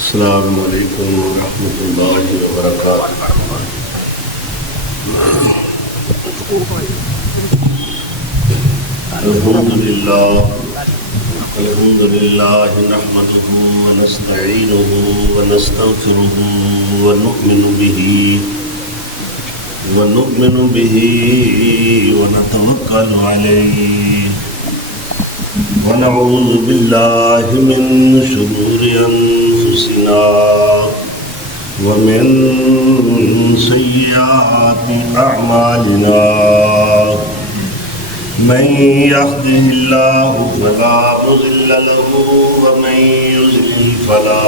السلام علیکم ورحمۃ اللہ وبرکاتہ۔ الحمد للہ نحمده ونستعینه ونستغفره ونؤمن به ونتوکل علیہ ونعوذ باللہ من شرور انفسنا ومن سیئات اعمالنا من يهده الله فلا مضل له ومن يضلل فلا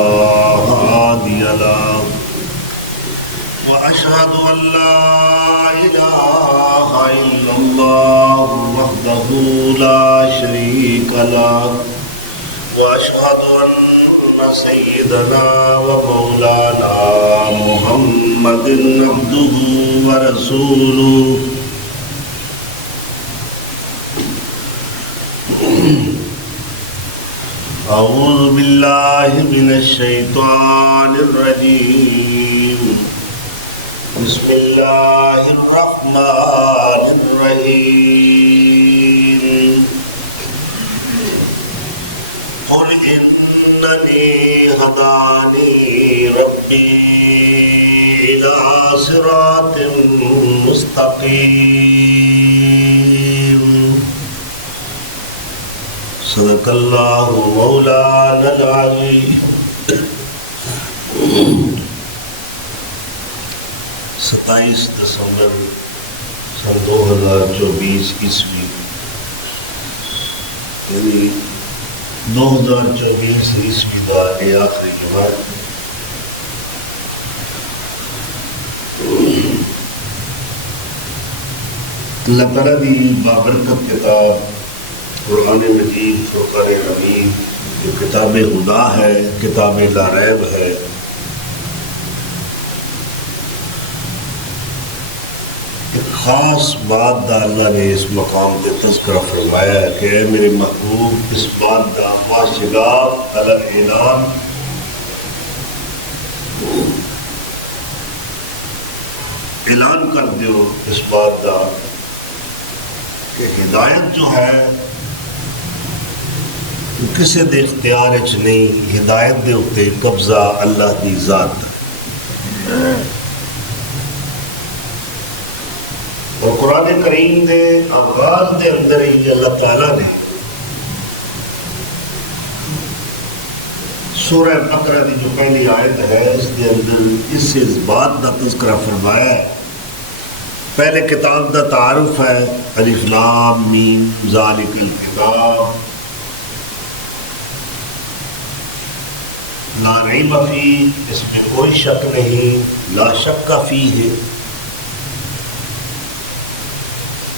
هادي له وأشهد أن لا إله إلا الله وحده لا شريك له وأشهد أن سيدنا ومولانا محمد عبده ورسوله أعوذ بالله من الشيطان الرجيم بسم الله الرحمن الرحيم قل إنني هداني ربي إلى صراط مستقيم صدق اللہ مولانا العظیم۔ 27 دسمبر سن 2024 عیسوی، یعنی 2024 عیسوی کا یہ آخری جمعہ اللہ تعالیٰ کی بابرکت کتاب قرآن مجید فرقان حمید جو کتاب خدا ہے، کتاب لا ریب ہے، ایک خاص بات دا اللہ نے اس مقام پہ تذکرہ فرمایا ہے کہ اے میرے محبوب اس بات دا معاشگاف علی اعلان اعلان کر دیو اس بات دا کہ ہدایت جو ہے کسی دے اختیار چ نہیں، ہدایت دے اتے قبضہ اللہ دی ذات ہے۔ اور قرآن کریم دے آغاز دے اندر ہی اللہ تعالیٰ نے سورہ بقرہ دی جو پہلی آیت ہے اس دے اندر اس بات دا تذکرہ فرمایا ہے۔ پہلے کتاب دا تعارف ہے، الف لام میم ذالک الکتاب لا ریب فیہ، اس میں کوئی شک نہیں، لا شک فیہ،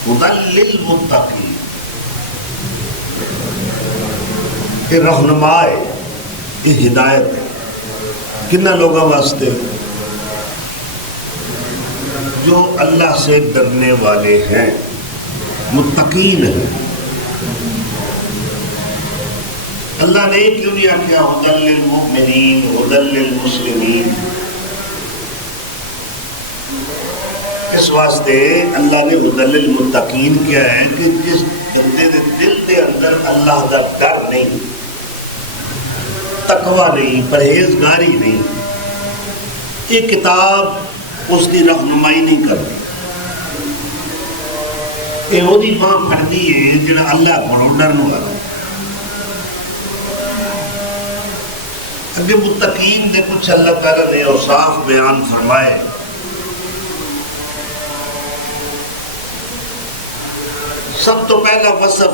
ھدی للمتقین، یہ رہنما ہے، یہ ہدایت ہے کنہ لوگوں واسطے؟ جو اللہ سے ڈرنے والے ہیں، متقین ہیں۔ اللہ نے کیوں نہیں آخیا ھدی للمؤمنین، ھدی للمسلمین؟ اس واسطے اللہ نے ھدی للمتقین کیا ہے کہ جس بندے دے دل دے اندر اللہ دا ڈر نہیں، تقوی نہیں، پرہیزگاری نہیں، یہ کتاب اس کی رہنمائی نہیں کرتی، یہ وہی ماں پڑھتی ہے جڑا اللہ کو ڈرن والا۔ اگے متقین دے کچھ اللہ تعالیٰ نے اوصاف بیان فرمائے۔ سب تو پہلا وصف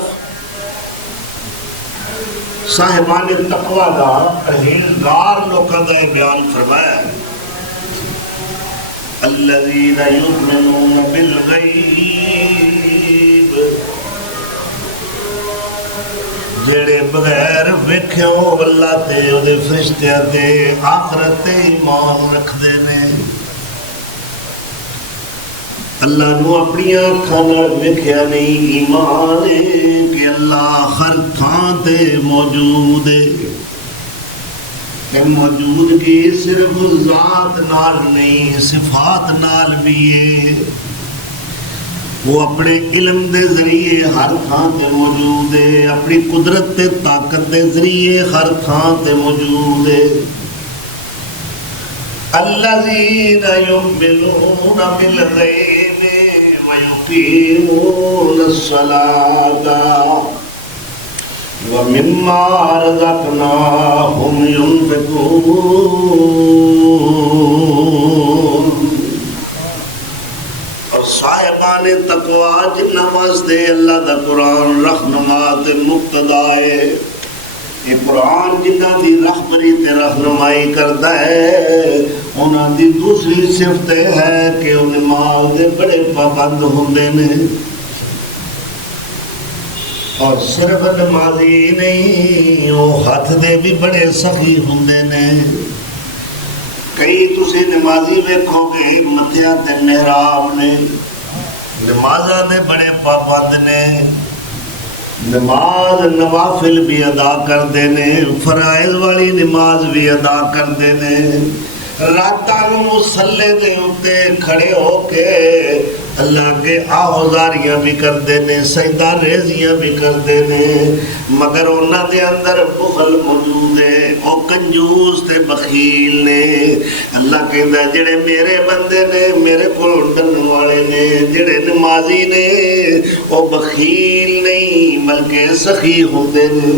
صاحبان تقوی دا، پرہیزگار لوکاں دا بیان فرمایا ہے۔ الذین یؤمنون بالغیب، جڑے بغیر ویکھیو اللہ تے اودے فرشتیاں تے آخرت تے ایمان رکھدے نے۔ اللہ نو اپنی اکھاں نال ویکھیا نہیں، ایمان کہ اللہ ہر تھان تے موجود ہے۔ کہ موجودگی صرف ذات نال نہیں صفات نال بھی ہے. وہ اپنے علم دے ذریعے ہر تھان تے موجود ہے، اپنی قدرت تے طاقت دے ذریعے ہر تھان تے موجود ہے. الذین یؤمنون بالغیب ویقیمون الصلاۃ وَمِمَّا رَزَقْنَاهُمْ يُنْفِقُونَ. اور صاحبان تقوی جنہاں واسطے اللہ دا قرآن رہنما تے مقتدا ہے. یہ قرآن جنہاں دی رہبری تے رہنمائی کردا ہے انہاں دی دوسری صفت ہے کہ وہ نماز دے بڑے پابند ہوندے نے. اور صرف نمازی نہیں، وہ ہاتھ دے بھی بڑے سخی ہوندے نے. کئی تسی نمازی ویکھو گے متھیاں تے محراب نے، نمازاں دے بڑے پابند نے. نماز نوافل بھی ادا کردے نے، فرائض والی نماز بھی ادا کردے نے. راتاں نوں مصلی دے اُتے کھڑے ہو کے اللہ کے آہوزاریاں بھی کردے نے، سجدہ ریزیاں بھی کردے نے. مگر انہاں دے اندر بخل موجود ہے، وہ کنجوس تے بخیل نے. اللہ کہندا جڑے میرے بندے نے میرے کول ڈرن والے نے، جڑے نمازی نے وہ بخیل نہیں بلکہ سخی ہوندے نے.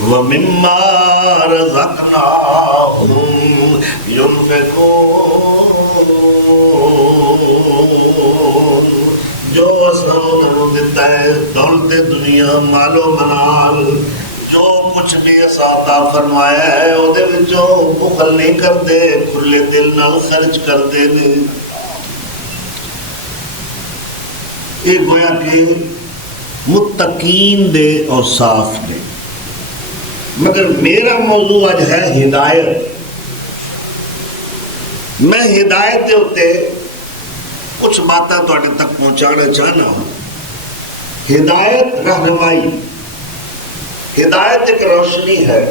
وَمِمَّا رَزَقْنَاهُمْ يُنْفِقُونَ. جو اسلام دیتا ہے دولت دنیا مال و منال جو کچھ بھی عطا فرمایا ہے وہ دے وچوں بخل نہیں کردے، کھلے دل نال خرچ کردے نے. یہ گویا کہ متقین دے اوصاف نے. مگر میرا موضوع آج ہے ہدایت. میں ہدایت دے ہوتے کچھ باتیں تواڈے تک پہنچانا چاہنا ہوں. ہدایت رہنمائی، ہدایت ایک روشنی ہے،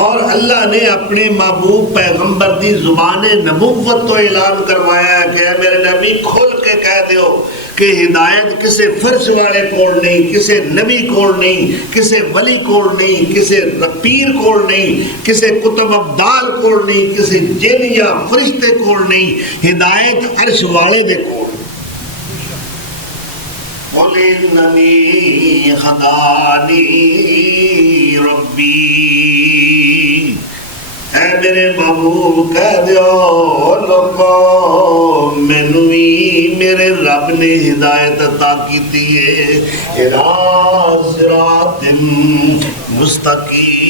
اور اللہ نے اپنے محبوب پیغمبر دی زبان نبوت تو اعلان کروایا ہے کہ اے میرے نبی کھل کے کہہ دیو کہ ہدایت کسے فرش والے کول نہیں، کسے نبی کول نہیں، کسے ولی کول نہیں، کسے پیر کول نہیں، کسے کتب ابدال کول نہیں، کسے جن یا فرشتے کول نہیں، ہدایت عرش والے دے کول. قُلْ إِنَّنِي هَدَانِي رَبِّي. اے میرے محبوب کہہ دیو لوگو مینوں بھی میرے رب نے ہدایت عطا کیتی ہے. اِلَىٰ صِرَاطٍ مُسْتَقِيمٍ.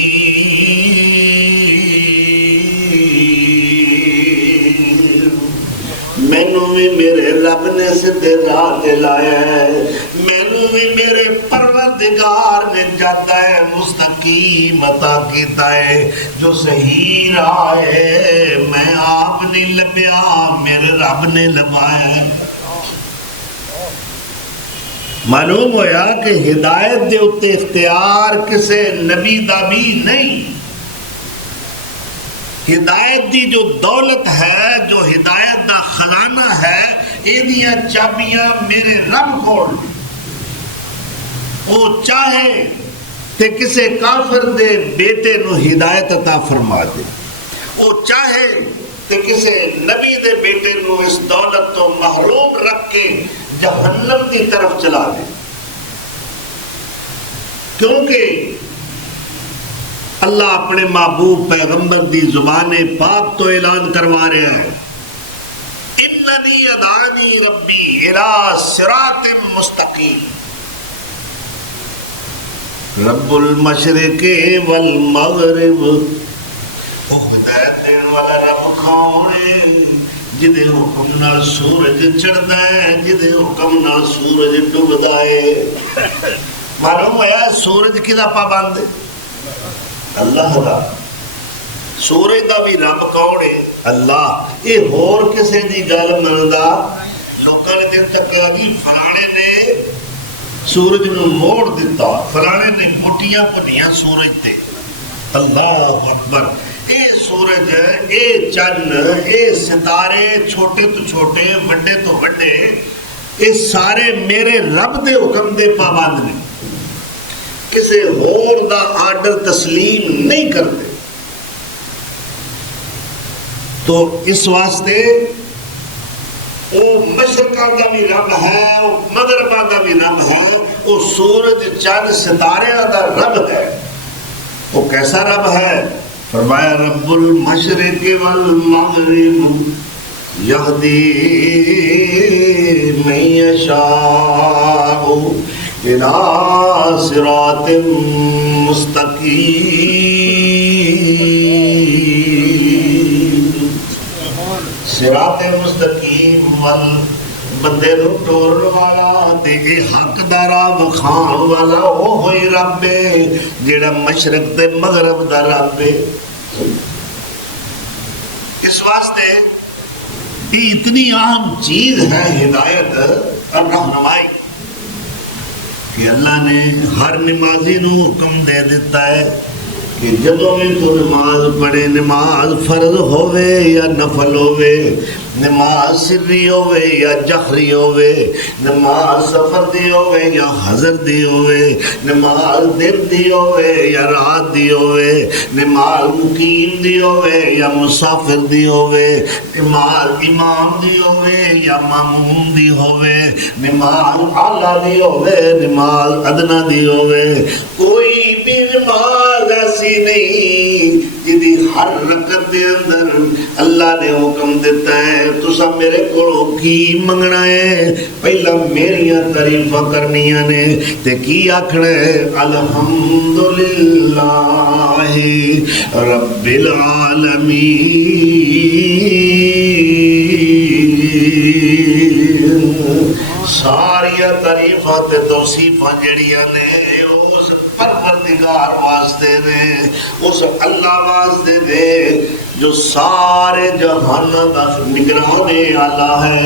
مینوں بھی میرے رب نے سیدھے راہ تے لایا ہے، مینوں بھی میرے پروردگار نے جاتا ہے مستقیم عطا کیتا ہے. جو صحیح راہ ہے میں آپ نہیں لبیا، میرے رب نے لبایا. معلوم ہویا کہ ہدایت دے اتے اختیار کسے نبی دا بھی نہیں. ہدایت دی جو دولت ہے، جو ہدایت دا خزانہ ہے، ایدیاں چابیاں میرے رب کول. وہ چاہے تے کسے کافر دے بیٹے نو ہدایت عطا فرما دے، وہ چاہے تے کسے نبی دے بیٹے نو اس دولت تو محروم رکھ کے جہنم کی طرف چلا دے. کیونکہ اللہ اپنے محبوب پیغمبر دی زبان پاک تو اعلان کروا رہے ہیں اننی ادانی ربی الی صراط مستقیم. رب المشرق والمغرب، وہ ہدایت دین والا رب کون ہے؟ جدے حکم نال سورج چڑھدا ہے، جدے حکم نال سورج ڈوبدا ہے. معلوم ہے سورج کدا پابند ہے؟ اللہ دا. سورج دا بھی رب کون ہے؟ اللہ. یہ ہور کسے دی گل مندا لوکاں نے دن تک دی فلانے نے سورج نو موڑ دیتا، فلانے نے موٹیاں بنیاں سورج تے، اللہ اکبر۔ اے سورج، اے چند، اے ستارے، چھوٹے تو چھوٹے، بڑے تو بڑے، اے سارے میرے رب دے حکم دے پابند نے، کسے ہور دا آرڈر تسلیم نہیں کرتے۔ تو اس واسطے وہ مشرقہ کا بھی رب ہے، وہ مغربہ کا بھی رب ہے، وہ سورج چاند ستارے کا رب ہے۔ وہ کیسا رب ہے؟ فرمایا رب المشرق والمغرب یہدی من یشاء الی صراط مستقیم۔ صراط مستقیم وال بندے نو ٹورن والا تے حق دا راہ وکھاؤن والا وہ ہوئی رب ہے جیڑا مشرق تے مغرب دا رب ہے۔ اس واسطے یہ اتنی اہم چیز ہے ہدایت اور رہنمائی کہ اللہ نے ہر نمازی نو حکم دے دیتا ہے کہ جدوں بھی تو نماز پڑھے، نماز فرض ہووے یا نفل ہووے، نماز سری ہووے یا جہری ہووے، نماز سفر دی ہووے یا حضر دی ہووے، نماز دن دی ہووے یا رات دی ہووے، نماز مقیم دی ہووے یا مسافر دی ہووے، نماز امام دی ہووے یا ماموم دی ہووے، نماز اعلیٰ دی ہووے، نماز ادنا دی ہووے، کوئی بھی نماز ایسی نہیں جدی ہر رکعت دے اندر اللہ نے حکم دیتا ہے تسا میرے کو کی منگنا ہے، پہلا میریاں تعریفاں کرنیاں نے تے کی آکھنا ہے الحمدللہ رب العالمین۔ ساریاں تعریفاں تے توصیفاں جڑیاں نے پروردگار واسطے نے، اس اللہ واسطے نے جو سارے جہاناں دا نگران آلہ ہے،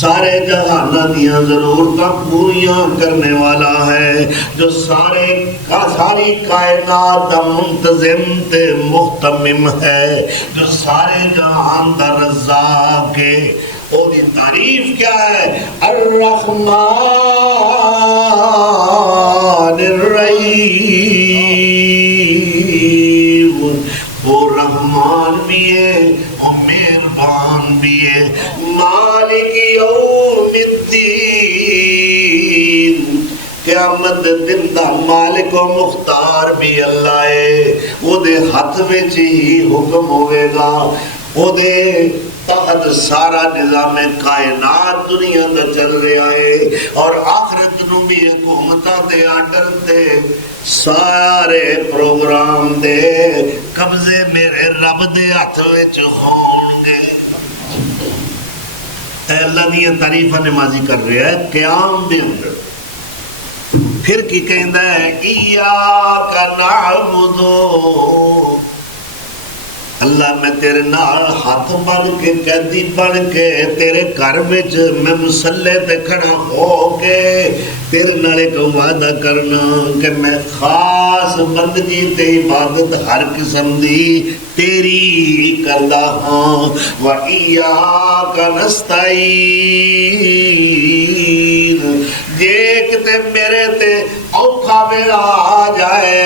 سارے جہاناں دیاں ضرورتاں پوریاں کرنے والا ہے، جو ساری کائنات دا منتظم تے محتمم ہے، جو سارے جہان دا رزاق ہے۔ وہ دی تعریف کیا ہے؟ الرحمن الرحیم، وہ رحمان بھی ہے، وہ مہربان بھی ہے، مالک یوم الدین، قیامت دن دا مالک و مختار بھی اللہ ہے، وہ دے ہاتھ وچ ہی حکم ہوئے گا، وہ دے تحت سارا نظام کائنات دنیا دا چل رہا ہے، اور آخرت نو بھی حکومتاں دے آرڈر دے سارے پروگرام دے قبضے میرے رب دے ہاتھ وچ ہون گے۔ اے اللہ دی تعریفاں نمازی کر رہا ہے قیام دے اندر۔ پھر کی کہندا ہے ایاک نعبد، اللہ میں تیرے نال ہاتھ بن کے قیدی بن کے تیرے گھر وچ میں مصلے تے کھڑا ہو کے تیرے نال ایک وعدہ کرنا کہ میں خاص بندگی تے عبادت ہر قسم دی تیری کردا ہاں۔ وَإِيَّاكَ نَسْتَعِينُ، جے کتے میرے تے اوکھا ویلا آ جائے،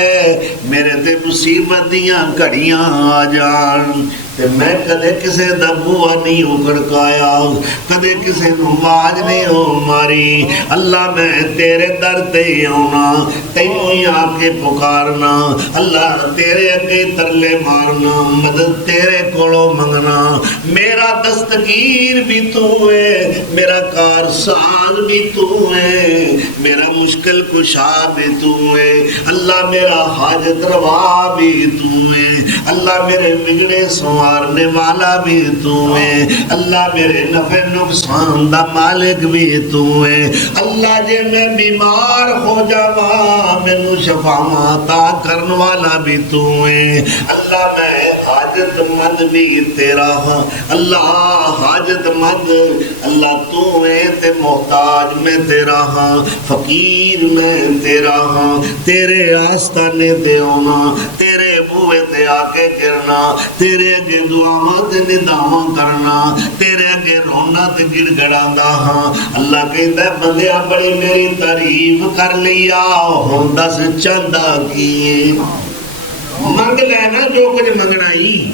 میرے تے مصیبت دیاں گھڑیاں آ جان، تے میں کدے کسے دا بوا نہیں ہو کھڑکایا، کدے کسے نو آواز نہیں ہو ماری، اللہ میں تیرے در تے آنا، تینوں ہی آ کے پکارنا، اللہ تیرے اگے ترلے مارنا، مدد تیرے کولو منگنا، میرا دستگیر بھی تو ہے، میرا کار ساز بھی تو ہے، میرا مشکل کشا بھی تو ہے، اللہ میرا حاجت روا بھی تو ہے، اللہ میرے بگڑے سو مارنے والا بھی تو ہے اللہ میرے نفع نقصان دا مالک بھی تو ہے اللہ جے میں بیمار ہو جاواں مینوں شفاواں عطا کرن والا بھی تو ہے اللہ میں حاجت مند بھی تیرا ہاں اللہ حاجت مند اللہ تو ہے تے محتاج میں تیرا ہاں فقیر میں تیرا ہاں تیرے آستانے تے آنا تیرے بوئے تے آ کے گرنا تیرے اگے دعاواں تے نداواں کرنا تیرے اگے رونا تے گڑ گڑاندا ہاں اللہ کہندا بندیا بڑی میری تعریف کر لیا ہن دس چاہندا کی منگ لینا جو کچھ منگنا ہی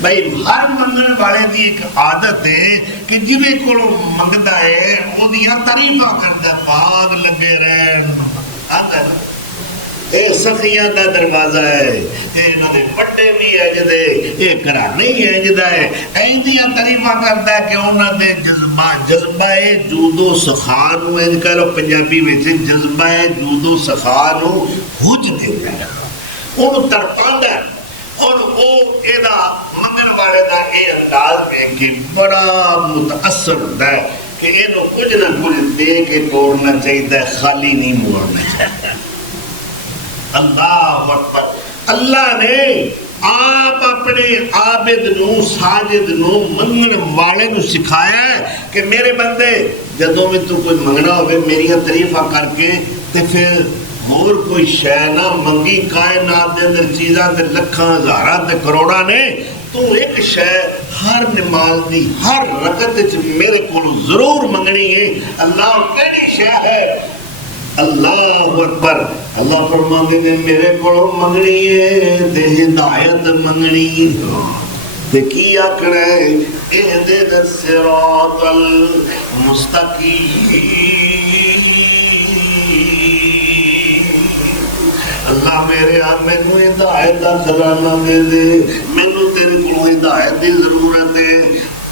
بھائی ہر منگن والے دی ایک عادت ہے کہ جویں کولوں منگدا ہے اودیاں تعریفاں کردا باغ لگے رہن اگر اے سخیاں دا دروازہ ہے اے انہاں دے پٹے بھی ہے جدے اے گھرانے ہی ہے جدا ہے ایندیاں تعریفاں کردا ہے کہ انہاں دے جذبہ جود و سخا نو انج کہہ لو پنجابی وچ جذبہ جود و سخا نو ہوج دیندا ہے انہوں تڑپاندا ہے اور وہ ایدہ منگن والے دا اے انداز میں کہ بڑا متاثر ہوتا ہے کہ انہوں کچھ نہ کچھ دے کے توڑنا چاہیے خالی نہیں موڑنا چاہیے اللہ اکبر اللہ نے آپ اپنے عابد نو ساجد نو منگن والے نو سکھایا ہے کہ میرے بندے جدوں میں تو کوئی منگنا ہوئے میری تعریفہ کر کے تے پھر اور کوئی شے نہ منگی کائنات دے اندر چیزاں تے لکھاں ہزاراں تے کروڑاں نے تو ایک شے ہر نماز دی ہر رکعت وچ میرے کول ضرور منگنی ہے اللہ کیڑی شے ہے اللہ اکبر اللہ فرماندے نے میرے کول منگنی ہے تے ہدایت منگنی تے کی آکھنا ہے اہدنا الصراط المستقیم اللہ میرے میں نو ہدایت دا خزانہ دے دے مینوں تیرے کولوں ہدایت دی ضرورت ہے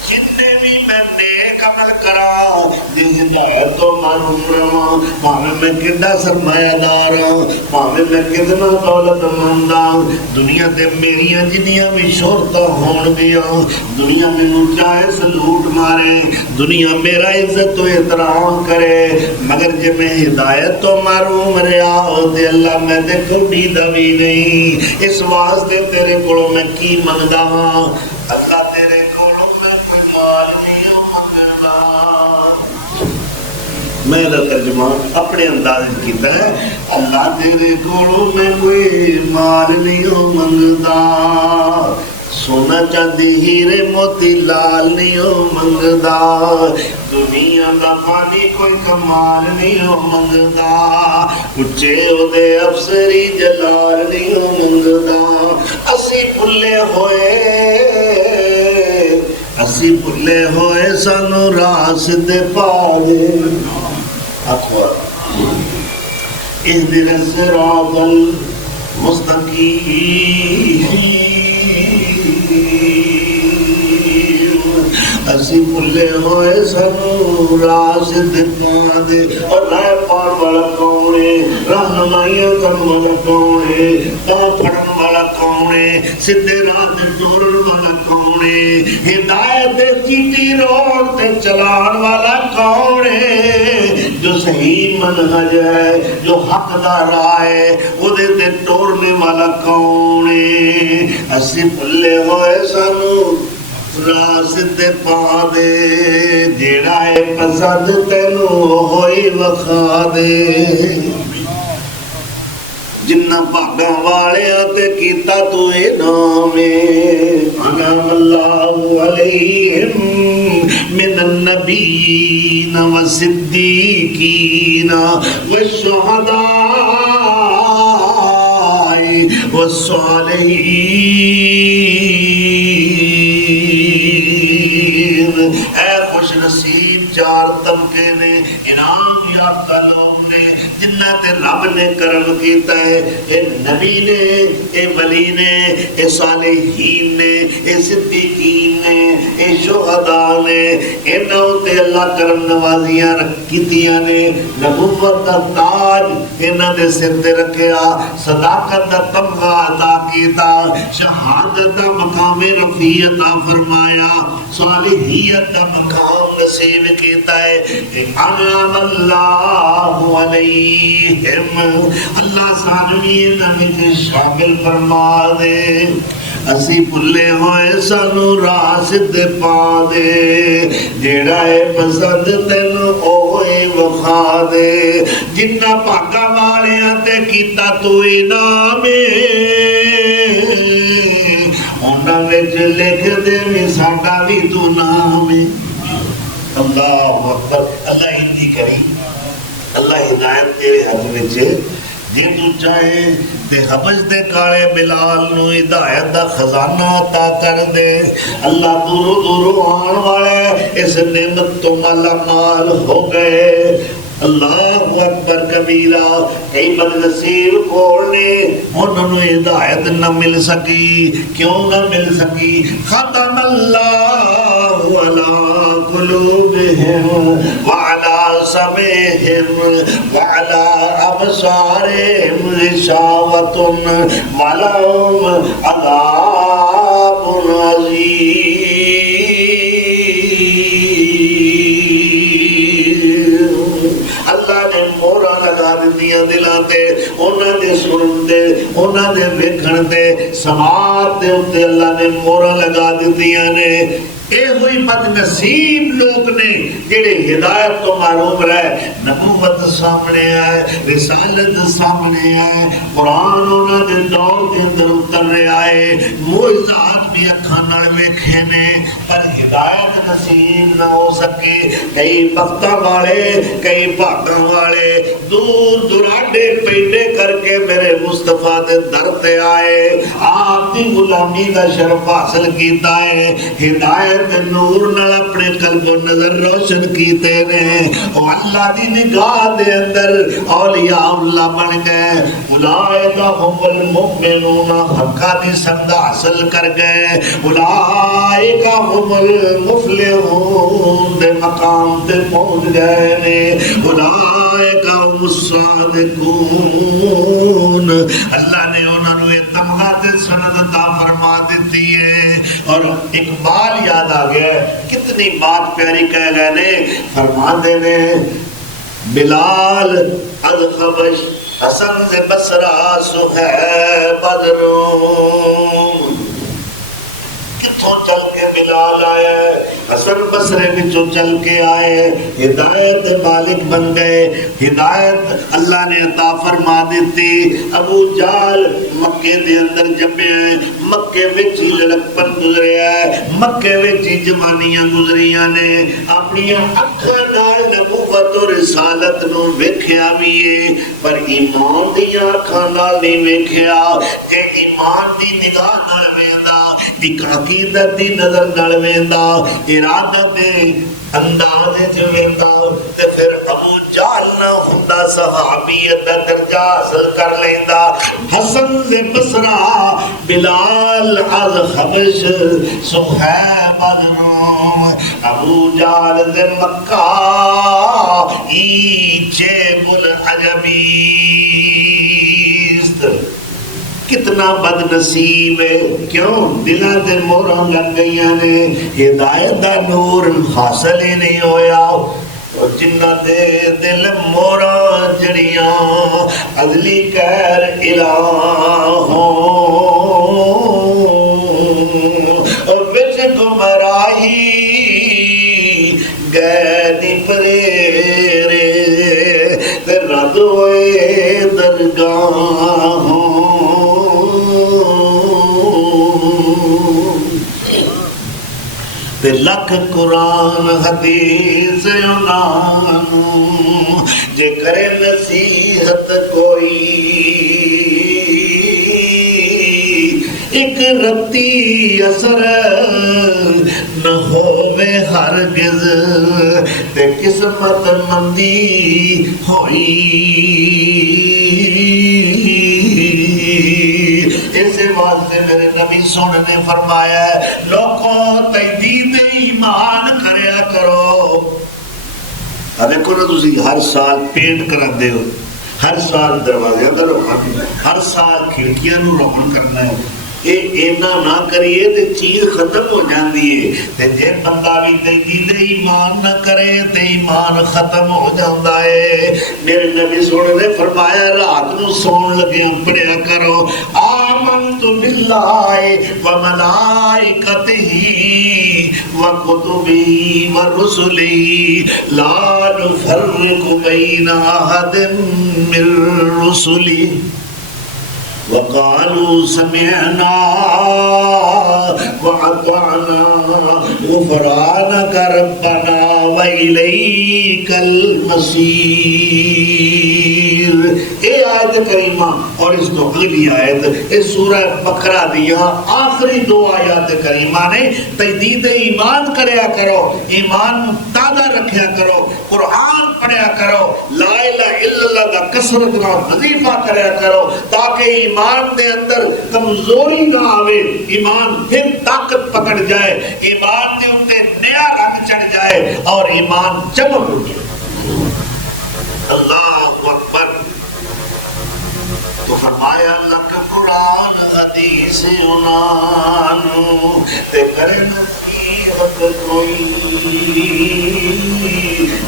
جتنے بھی میں نیک عمل کراں دی ہدایت تو معلوم رہواں بھاویں میں کڈا سرمایہ دار ہاں بھاویں میں کتنا دولت مند ہاں دنیا تے میریاں جنیاں بھی شہرتاں ہون گیاں دنیا مینوں چاہے سلوٹ مارے دنیا میرا عزت و احترام کرے مگر جے میں ہدایت تو معلوم رہا تے اللہ میں تے کوئی دوی نہیں اس واسطے تیرے کولوں میں کی منگدا ہاں اللہ تیرے کولوں میں کوئی مال نہیں منگدا میں دا ترجمہ اپنے انداز کیتا ہے اللہ تیرے کولوں میں کوئی مال نہیں منگدا سونا چاندی ہیرے موتی لال نہیں منگدا دنیا دا پانی کوئی کمال نہیں منگدا اچے اودے افسری جلال نہیں منگدا اسی بھلے ہوئے سانو راس دے پا دے اکبر اہدنا الصراط المستقیم اسی بھلے ہوئے سانو راس دے پا دے اور رائے پار والا کون ہے رہنمائیاں کرن والا کون ہے پاؤں پھڑن والا کون ہے سدھے راہ تے ٹورن والا کون ہے ہدایت جیتی روڈ تے چلان والا کون ہے جو صحیح منہج ہے جو حق دا راہ ہے او دے تے ٹورنے والا کون ہے اسی بھلے ہوئے سانو راس تے پا دے جیڑا ہے پسند تینوں ہوئی وکھا دے جنہ بھاگاں والیاں تے کیتا تو انعام انعم اللہ علیہم من النبیین والصدیقین والشہداء والصالحین اے خوش نصیب چار طبقے نے انعام یافتہ لوگ نے جنہ تے رب نے کرم کیتا ہے، اے نبی نے، اے ولی نے، اے صالحین نے، اے صدیقین نے، اے شہداء نے، انہوں تے اللہ کرم نوازیاں کیتیاں نے، نبوت دا تاج انہاں دے سر تے رکھیا، صداقت دا تمغہ عطا کیتا، شہادت دا مقام رفیع عطا فرمایا، صالحیت دا مقام نصیب کیتا ہے، انعم اللہ علیہم، اللہ سانوی نبی شامل فرما دے، اسی بھلے ہوئے سانو راہ سدھے پا دے، جیڑا ہے پسند تینوں اوے وخا دے، جنہ بھاگا والیاں تے کیتا تو انعام انہاں وچ لکھ دے میں ساڈا بھی تو نام ہے۔ اللہ اکبر، اللہ ہی کریم، اللہ ہدایت تیرے ہاتھ وچ، جی تو چاہے تے حبش دے کالے بلال نو ہدایت دا خزانہ عطا کر دے، اللہ دورو دورو آن والے اس نعمت تو مالا مال ہو گئے۔ اللہ اکبر کبیرہ، کئی بدنصیب کھولنے انہوں نے ہدایت نہ مل سکی، کیوں نہ مل سکی؟ ختم اللہ علی قلوبہم وعلی سمعہم وعلی ابصارہم غشاوۃ ولہم عذاب عظیم۔ اللہ نے مورا لگا دیتیاں دلان تے، انہاں دے سنن تے، انہاں دے ویکھن تے، سماعت دے اتے اللہ نے مورا لگا دیتیاں نے۔ اے ہوئی بد نصیب لوگ نے جڑے ہدایت تو معروم رہے، نبوت سامنے آئے، رسالت سامنے آئے، قرآن انہاں دے دور کے اندر اتر رہے آئے، معجزات بھی اکھاں نال ویکھے نے، پر ہدایت نصیب نہ ہو سکے۔ کئی بختاں والے، کئی بھاگاں والے دور دراڈے پیڈے کر کے میرے مصطفیٰ دے در تے آئے، آپ دی غلامی دا شرف حاصل کیتا ہے، ہدایت نور نال اپنے قلب و نظر روشن کیتے نے، اور اللہ دی نگاہ دے اندر اولیاء اللہ بن گئے۔ اولئک هم المؤمنون، حقا دی سمد حاصل کر گئے، اولئک هم المفلحون دے مقام تے پہنچ گئے نے، اولئک هم الصادقون۔ اللہ نے انہوں نے تمغہ تے سند عطا فرما دیتی ہے۔ اور اقبال یاد آ گیا، کتنی بات پیاری کہہ گئے نے، فرما دے نے بلال از خبش حسن سے بصرہ صہیب از روم، کتوں چل کے بلال آئے، حسن بصرے بچوں چل کے آئے، ہدایت مالک بن گئے، ہدایت اللہ نے عطا فرما دیتی۔ ابو جہل مکے دے اندر جمے ہیں، مکے وچ لڑکپن گزریا ہے، مکے وچ جوانیاں گزریاں نے، اپنی اکھاں نال نبوت اور رسالت نو ویکھیا بھی ہے، پر ایمان دی اکھاں نال نہیں ویکھیا۔ اے ایمان دی نگاہ نال ویندا، ایک عقیدت دی نظر نال ویندا، ارادت دے انداز وچ ویندا، تے پھر ابو جہل نہ ہوندا صحابیت دا درجہ حاصل کر لیندا۔ حسن سے بصرہ، بلال از حبش، صہیب از روم، ابو جہل سے مکہ، ایچب العجمیست۔ کتنا بد نصیب ہے، کیوں؟ دلہ دے مورا لگ گئیاں نے، ہدایت دا نور حاصل ہی نہیں ہویا، اور جنہ دے دل مورا جڑیاں عدلی کہر الہوں، وچ گمراہی گئے پریرے، تے رد ہوئے درگاہوں، تے لکھ قرآن حدیث انہوں جے کرے نصیحت کوئی، ایک رتی اثر نہ ہووے ہرگز تے قسمت مندی ہوئی اسے واسطے میرے نبی سونے نے فرمایا ہے لوگوں تجدید ایمان کریا کرو دیکھو نا تسی ہر سال پینٹ کرا دے ہو ہر سال دروازے کا روحان ہر سال کھڑکیاں نو روحان کرنا ہے اینا نہ کریے تے چیز ختم ہو جاندی ہے تے جے بندہ بھی تجدید ایمان نہ کرے تے ایمان ختم ہو جاندا ہے میرے نبی سونے نے فرمایا رات نو سون لگے پڑھیا کرو آمنت باللہ و ملائکتہ و کتبہ و رسلہ لا نفرق بین احد من رسلہ وقالوا سمعنا وأطعنا غفرانك ربنا وإليك المصير اے آیت کریمہ اور اس تو اگلی آیت اس سورہ بقرہ دیا آخری دو آیات کریمہ نے تجدید ایمان کریا کرو ایمان تازہ رکھیا کرو قرآن پڑھیا کرو لا الہ الا اللہ کا کثرت نہ وظیفہ کریا کرو تاکہ ایمان دے اندر کمزوری نہ آوے ایمان پھر طاقت پکڑ جائے ایمان دے اندر نیا رنگ چڑھ جائے اور ایمان چمک اٹھے اللہ اکبر تو فرمایا اللہ کا قرآن حدیث عنانو تے کرے نصیحت کوئی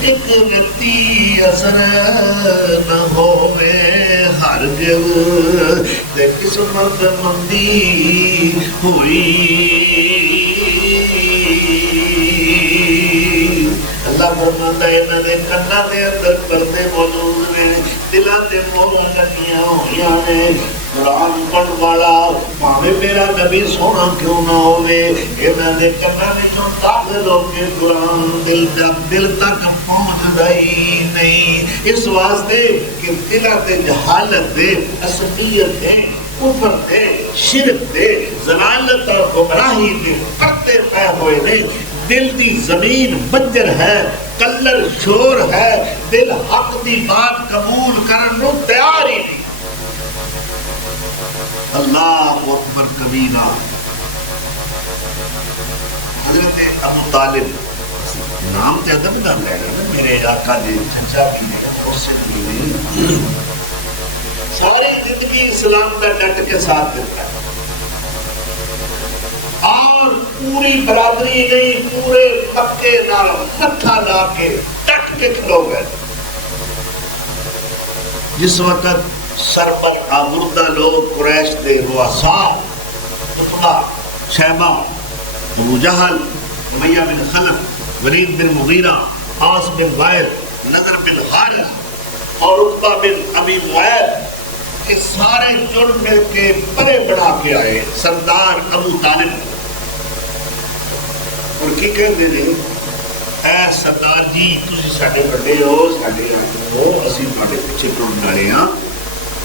ایک رتی اثر نہ ہوئے ہرگز تے قسمت مندی ہوئی اللہ فرماتا ہے انہاں دے کنا دے اندر پردے موجود ہیں دلاں تے مہراں لگیاں ہوئیاں نے قرآن پڑھ والا بھاوے میرا نبی سونا کیوں نہ ہوئے انہاں دے کنا میں جو داخل ہو کے قرآن دل تک پہنچدا ہی نہیں اس واسطے کہ دلاں تے جہالت دے عصبیت دے کفر دے شرک دے ضلالت اور گمراہی دے پردے پے ہوئے نے دل دی زمین بنجر ہے کلر شور ہے دل حق دی بات قبول کرن نو تیار ہی نہیں اللہ اکبر کبیرہ حضرت ابو طالب نام تے ادب دا لے گا میرے آقا دے چچا بھی ہے اس سے بھی ساری زندگی اسلام کا ڈٹ کے ساتھ دیتا ہے اور پوری برادری نہیں پورے مکے نال متھا لا کے ڈٹ کے کھلو گئے جس وقت سربر آوردہ لوگ قریش دے رؤساء عتبہ شیبہ ابو جہل امیہ بن خلف ولید بن مغیرہ عاص بن وائل نضر بن حارث اور عتبہ بن ابی معیط یہ سارے جڑ مل کے بڑے بڑا کے آئے سردار ابو طالب اور کی کہتے ہیں اے سردار جی تسی ساڈے بڑے ہو ساڈے ہو اسی تواڈے پیچھے ٹرن والے ہاں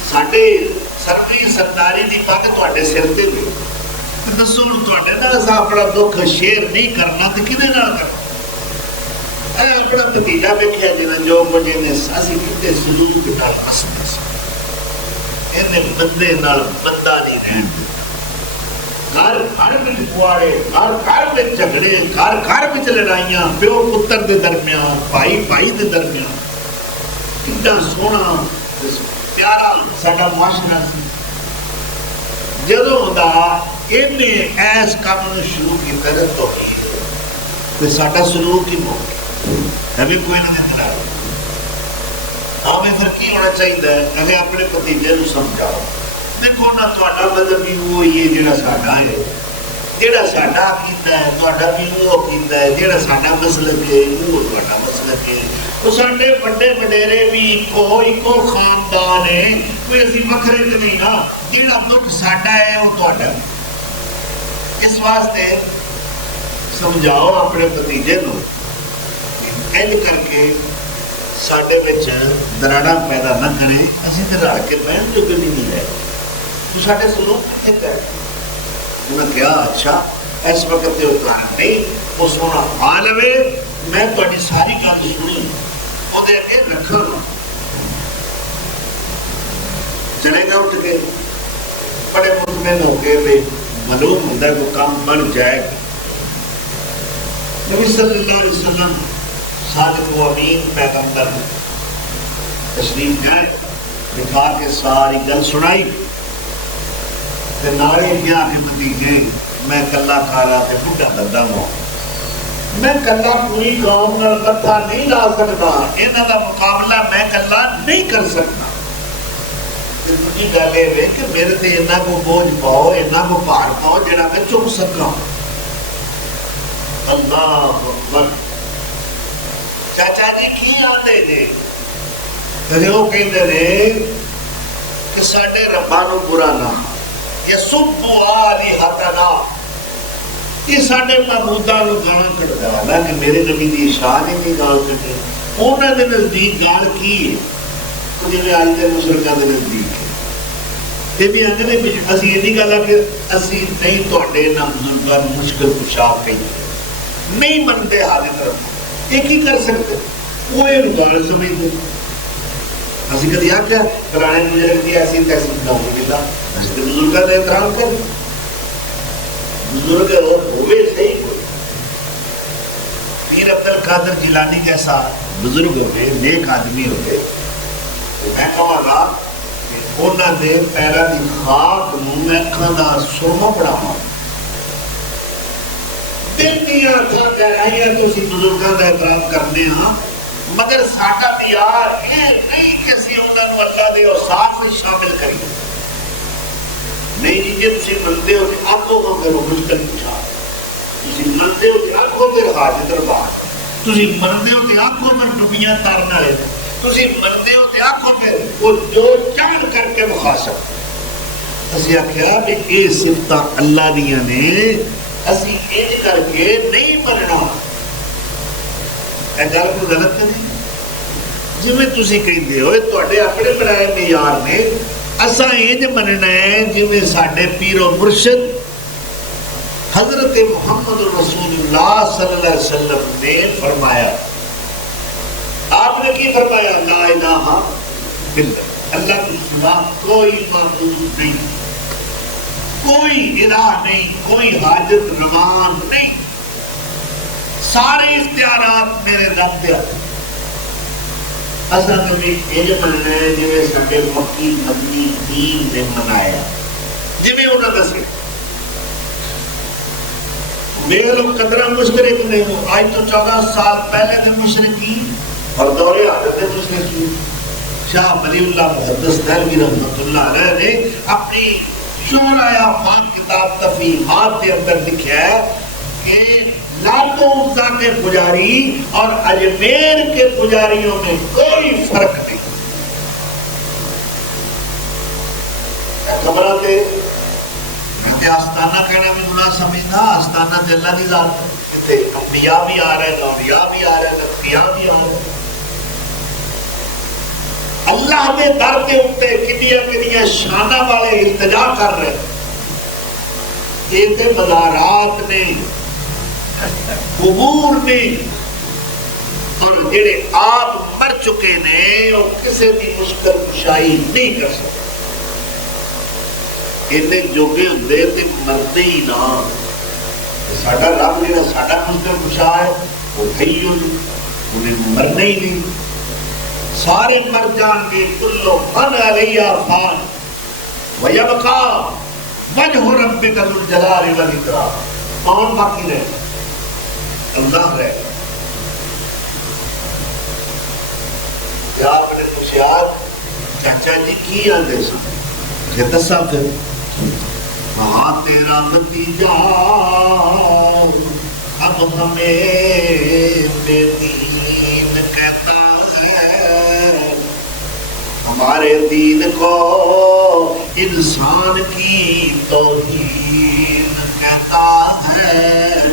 ساڈے سربی سرداری دی پگ تواڈے سر تے نہیں تے دسو ہن تواڈے نال اساں اپنا دکھ شیئر نہیں کرنا تے کدے نال کرنا اے اپنا بھتیجا ویکھیا جے جو بڑے نے اسی کتے سلوک دے نال اساں اینے بندے نال بندہ نہیں رہن دے گھر گھر میں پواڑے گھر گھر میں جھگڑے گھر گھر میں لڑائیاں پیو پتر دے درمیان بھائی بھائی دے درمیان کتنا سونا پیارا ساڈا معاشرہ سی جدوں دا اینے ایس کام شروع کیتا تے توحید تے ساڈا سلوک ہی موت ابھی کوئی نہیں دلا ہمیں پھر کی ہونا چاہیے ہمیں اپنے بھتیجے نو سمجھاؤ دیکھو نا تہاڈا مذہب بھی وہی ہے جہاں ساڈا ہے جہاں ساڈا عقیدہ ہے تہاڈا بھی وہ عقیدہ ہے جہاں ساڈا مسلک ہے وہ تہاڈا مسلک ہے وہ ساڈے بڑے وڈیرے بھی ایکو خاندان ہے کوئی اسی وکھرے تے نہیں نا جہاں دکھ ساڈا ہے وہ تہاڈا اس واسطے سمجھاؤ اپنے بھتیجے نو انج کر کے ساڈے وچ دراڑا پیدا نہ کرے اسی تے رل کے بہن جو نہیں ہے تو ساڈے سلوک کتنے انہیں کہا اچھا اس وقت تو اتنا نہیں وہ سونا عالم ہے میں تھوڑی ساری گل سنی وہ اگے رکھ چلے گا اٹھ کے بڑے مطمئن ہو کے بھی معلوم ہوتا ہے وہ کام بن جائے گا. نبی صلی اللہ علیہ وسلم صادق و امین پیغمبر تشریف گئے دکھا کے ساری گل سنائی تے نارے کیا کہ مدینے میں کلا کھا رہا تے بڈھا دردا ہوں میں کلا پوری قوم نال کٹھا نہیں لا سکتا انہاں دا مقابلہ میں کلا نہیں کر سکتا. دوسری گل یہ کہ میرے تے انہاں کو بوجھ پاؤ انہاں کو بھار پاؤ جڑا میں چک سکا. اللہ اکبر. چاچا جی کی آندے نے تے وہ کہندے نے کہ ساڈے رباں نو برا نہ یسب آلہتنا یہ ساڈے معبوداں نو گالاں کڈدا ہے کہ میرے نبی دی شان ہی نہیں گال کڈی. انہاں دے نزدیک گال کی ہے جی اج دے مشرکاں دے نزدیک ہے یہ بھی آندے نے اسی یہ نہیں گل ہے کہ اسی نہیں تہاڈے نہ بزرگاں نوں مشکل کشا کہیں نہیں منتے حالت رکھو یہ کی کر سکتے وہ یہ گال سمجھتے اسی کدی آخیا فلانے بزرگ کی ایسی تیسی نہ ملا اسی تو بزرگاں کا احترام کر بزرگ اور ہوئے صحیح کوئی پیر عبد القادر جیلانی جیسا بزرگ ہوئے نیک آدمی ہوئے میں کہاں گا کہ انہوں نے پیرا دی خاک میں اکھاں دا سرما پڑھاواں دل دیاں اکھاں گہرائیاں تو اسی بزرگاں دا احترام کرنے ہاں مگر ساڈا دیار یہ نہیں کہ اسی انہوں نے اللہ دے اوصاف میں شامل کریے نہیں جی جی تسی منتے ہو کہ آنکھوں کو میرے مشکل پوچھا تسی منتے ہو کہ آنکھوں میں حاجت دربار تسی منتے ہو کہ آنکھوں میں ڈبیاں تارنا ہے تسی منتے ہو کہ آنکھوں میں وہ جو چاند کر کے بخا سکتے اسی آخیا کہ یہ صفتاں اللہ دیاں نے اسی ایج کر کے نہیں مننا گل کو غلط نہیں جی میں تسی کہندے ہو تواڈے اپنے بنائے معیار نے اساں انج مننا ہے جویں ساڈے پیر و مرشد حضرت محمد رسول اللہ صلی اللہ علیہ وسلم نے فرمایا. آپ نے کی فرمایا لا الہ الا اللہ اللہ کے سوا کوئی معبود نہیں کوئی الہ نہیں کوئی حاجت روا نہیں سارے اختیارات میرے رب دے اصل میں یہ مننا ہے جویں ساڈے مکی مدنی دین نے منایا جویں انہاں دسے میرے لوگ قدرہ مشرک نہیں ہو آج تو 14 سال پہلے دے مشرکین اور دور حضرت مشرکین شاہ ولی اللہ محدث دہلوی رحمۃ اللہ علیہ نے اپنی شورا افغان کتاب تفہیمات کے اندر لکھا ہے کہ لاتوں عزا کے پجاری اور اجمیر کے پجاریوں میں کوئی فرق نہیں. خبر آتے میں آستانہ کہنا بھی گناہ سمجھنا آستانہ تے اللہ دی ذات انبیاء بھی آ رہے ہیں اولیاء بھی آ رہے ہیں انبیاء بھی آ رہے ہیں اللہ دے در کے اوپر کنیاں کنیاں شانہ والے التجا کر رہے ہیں یہ تے مزارات نے قبور نے اور جڑے آپ مر چکے نے اور کسی بھی مشکل کشائی نہیں کر سکتے اتنے جوگے ہوندے تے مرتے ہی نہ ساڈا رب جڑا ساڈا مشکل کشا ہے وہ تھئی انہیں مرنا ہی نہیں سارے مر جان گے کلو من علیہ فان ویبقا وجہ ربک ذو الجلال والاکرام کون باقی رہے اللہ رہے آپ نے پوچھا چاچا جی کی آندے سن کہ دسا پھر وہاں تیرا نتیجہ اب ہمیں بے دین کہتا ہے ہمارے دین کو انسان کی توہین کہتا ہے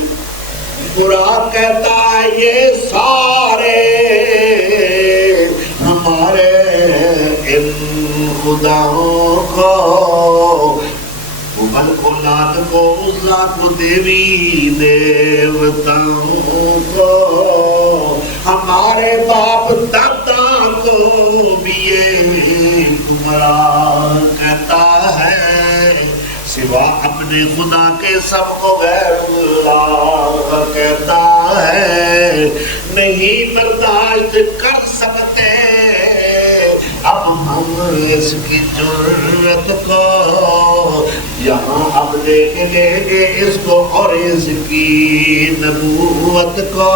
برا کہتا ہے یہ سارے ہمارے ان خداؤں کو ملکولات کو عزا کو دیوی دیوتاؤں کو ہمارے باپ دادا کو بھی یہ گمراہ کہتا ہے سوا اپنے خدا کے سب کو غیر اللہ کہتا ہے نہیں برداشت کر سکتے اب ہم اس کی جرت کو یہاں اب دیکھ لیں گے اس کو اور اس کی نبوت کو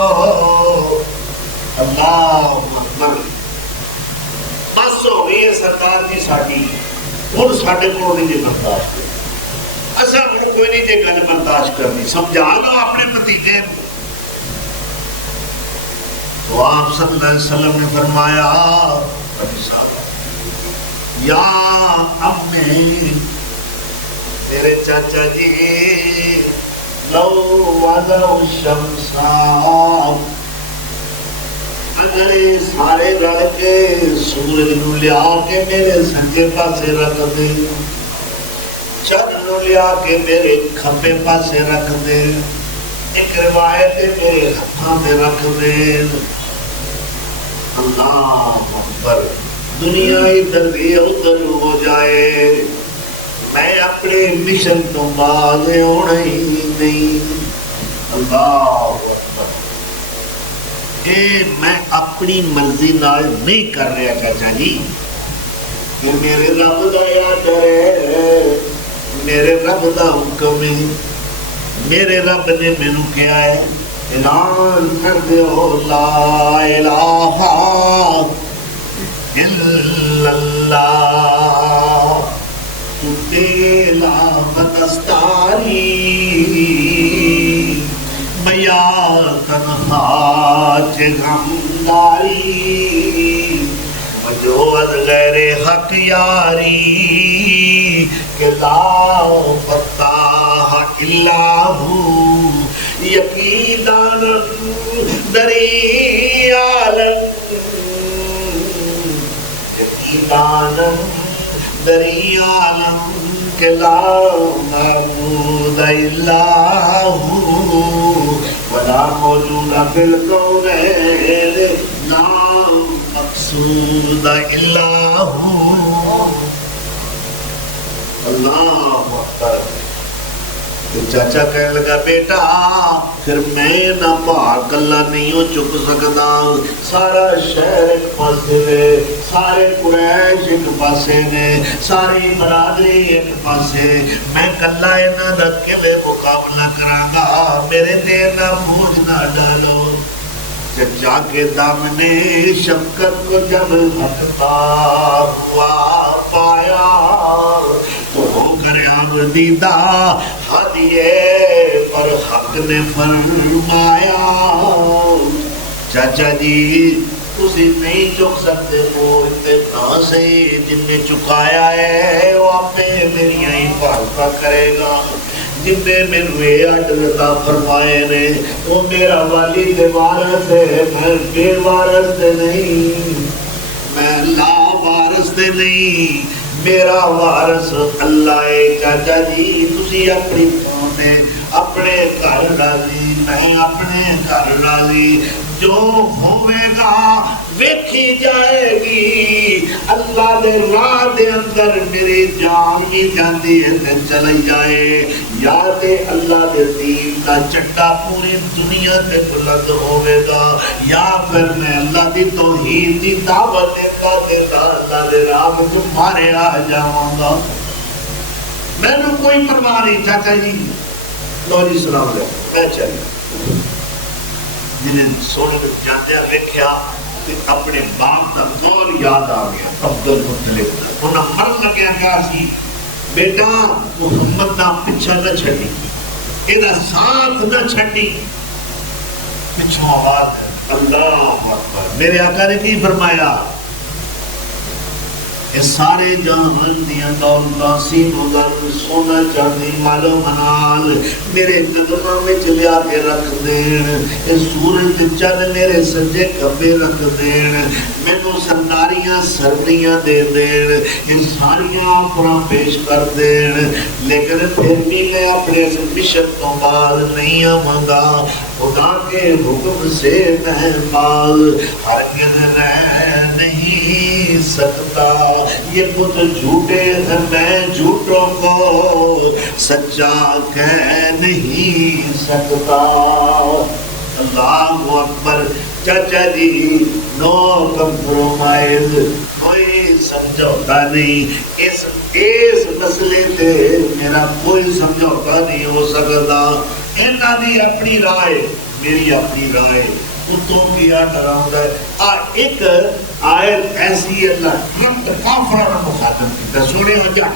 اللہ اکبر بس ہو گئی ہے سرکار کی ساڑی اور ساڑے کو نہیں جی برداشت اصلا ہوں کوئی نہیں جی گل برداشت کرنی سمجھانا اپنے بھتیجے کو تو آپ صلی اللہ علیہ وسلم نے فرمایا یا امی میرے چاچا جی لو وضع الشمسا اگر سارے رل کے سورج نو لیا کے میرے سجے پاسے رکھ دے چند نو لیا کے میرے کھبے پاسے رکھ دے ایک روایت میرے ہاتھوں میں رکھ دے اللہ اکبر دنیا ادھر بھی ادھر ہو جائے میں اپنے مشن تو باز ہونا ہی نہیں اللہ اکبر اے میں اپنی مرضی نال نہیں کر رہا چاچا جی کہ میرے رب دا یاد ہے میرے رب دا حکم ہے میرے رب نے مینوں کہا ہے اعلان کر دیو لا الہ الا اللہ تیلا بتستاری میا تنہا غمداری جو از غیر حق یاری کہ لا فتح اللہ یقیدان دری عالم یقیدان دری عالم کہ لا معبود الا ولا موجود فی الکونین لا مقصود الا اللہ اکبر تو چاچا کہنے لگا بیٹا پھر میں نہ بھاگ اللہ نہیں ہو چک سکتا سارا شہر ایک پاسے نے سارے قریش ایک پاسے نے ساری برادری ایک پاسے میں کلا انہاں دا کیویں مقابلہ کراں گا میرے دل نہ بوجھ نہ ڈالو چچا کے دامنے شفقت کو جب بھٹکتا ہوا پایا تو ہو کر آمدیدہ ہدیے پر حق نے فرمایا چاچا جی تسی نہیں چک سکتے وہ اتنا سے جن نے چکایا ہے وہ اپنے میری حفاظت کرے گا جن نے میرے اڈلتا فرمائے نے وہ میرا والد وارث ہے میں بے وارث نہیں میں لا وارث نہیں میرا وارث اللہ ہے چاچا جی تسی اپنی میں اپنے گھر راضی میں اپنے گھر راضی جو ہوئے گا ویکھی جائے گی اللہ دے راہ دے اندر میری جان بھی جاندی ہے تے چلی جائے یا تے اللہ دے دین دا چٹا پوری دنیا تے بلند ہوئے گا یا پھر میں اللہ دی توحید دی دعوت دیتا دیتا اللہ دے راہ میں مارے آ جاؤں گا میں نے کوئی پرواہ نہیں چاچا جی لو جی سلام علیکم میں چلے جنہیں سونے میں جاندے ہیں ویکھیا کہ اپنے باپ دا قول یاد آ گیا عبد المطلب انہاں من لگیا کیا سی بیٹا محمد دا پیچھا نہ چھڑی ایدہ ساتھ نہ چھڑی پچھو آواز ہے اللہ اکبر میرے آقا نے کی فرمایا یہ سارے جہان دیاں دولتاں سینوں در سونا چاندی مال و منال میرے قدموں میں چلیا کے رکھ دین یہ سورج چند میرے سجے کبے رکھ دین میں تو سرکاریاں سرنیاں دے دین، یہ ساریاں آفراں پیش کر دین، لیکن پھر بھی میں اپنے مشن تو بعد نہیں آواں گا، خدا کے حکم سے میں باز ہرگز رہ نہیں سکتا۔ یہ بت جھوٹے ہیں، میں جھوٹوں کو سچا کہہ نہیں سکتا۔ اللہ اکبر۔ چاچا جی نو کمپرومائز، کوئی سمجھوتا نہیں، اس مسئلے تے میرا کوئی سمجھوتا نہیں ہو سکتا۔ انہاں دی اپنی رائے، میری اپنی رائے، کتوں کیا ڈراؤں گا۔ ایک آیت ایسی اللہ رب کافروں نے مخاطب کیتا، سنے ہو جا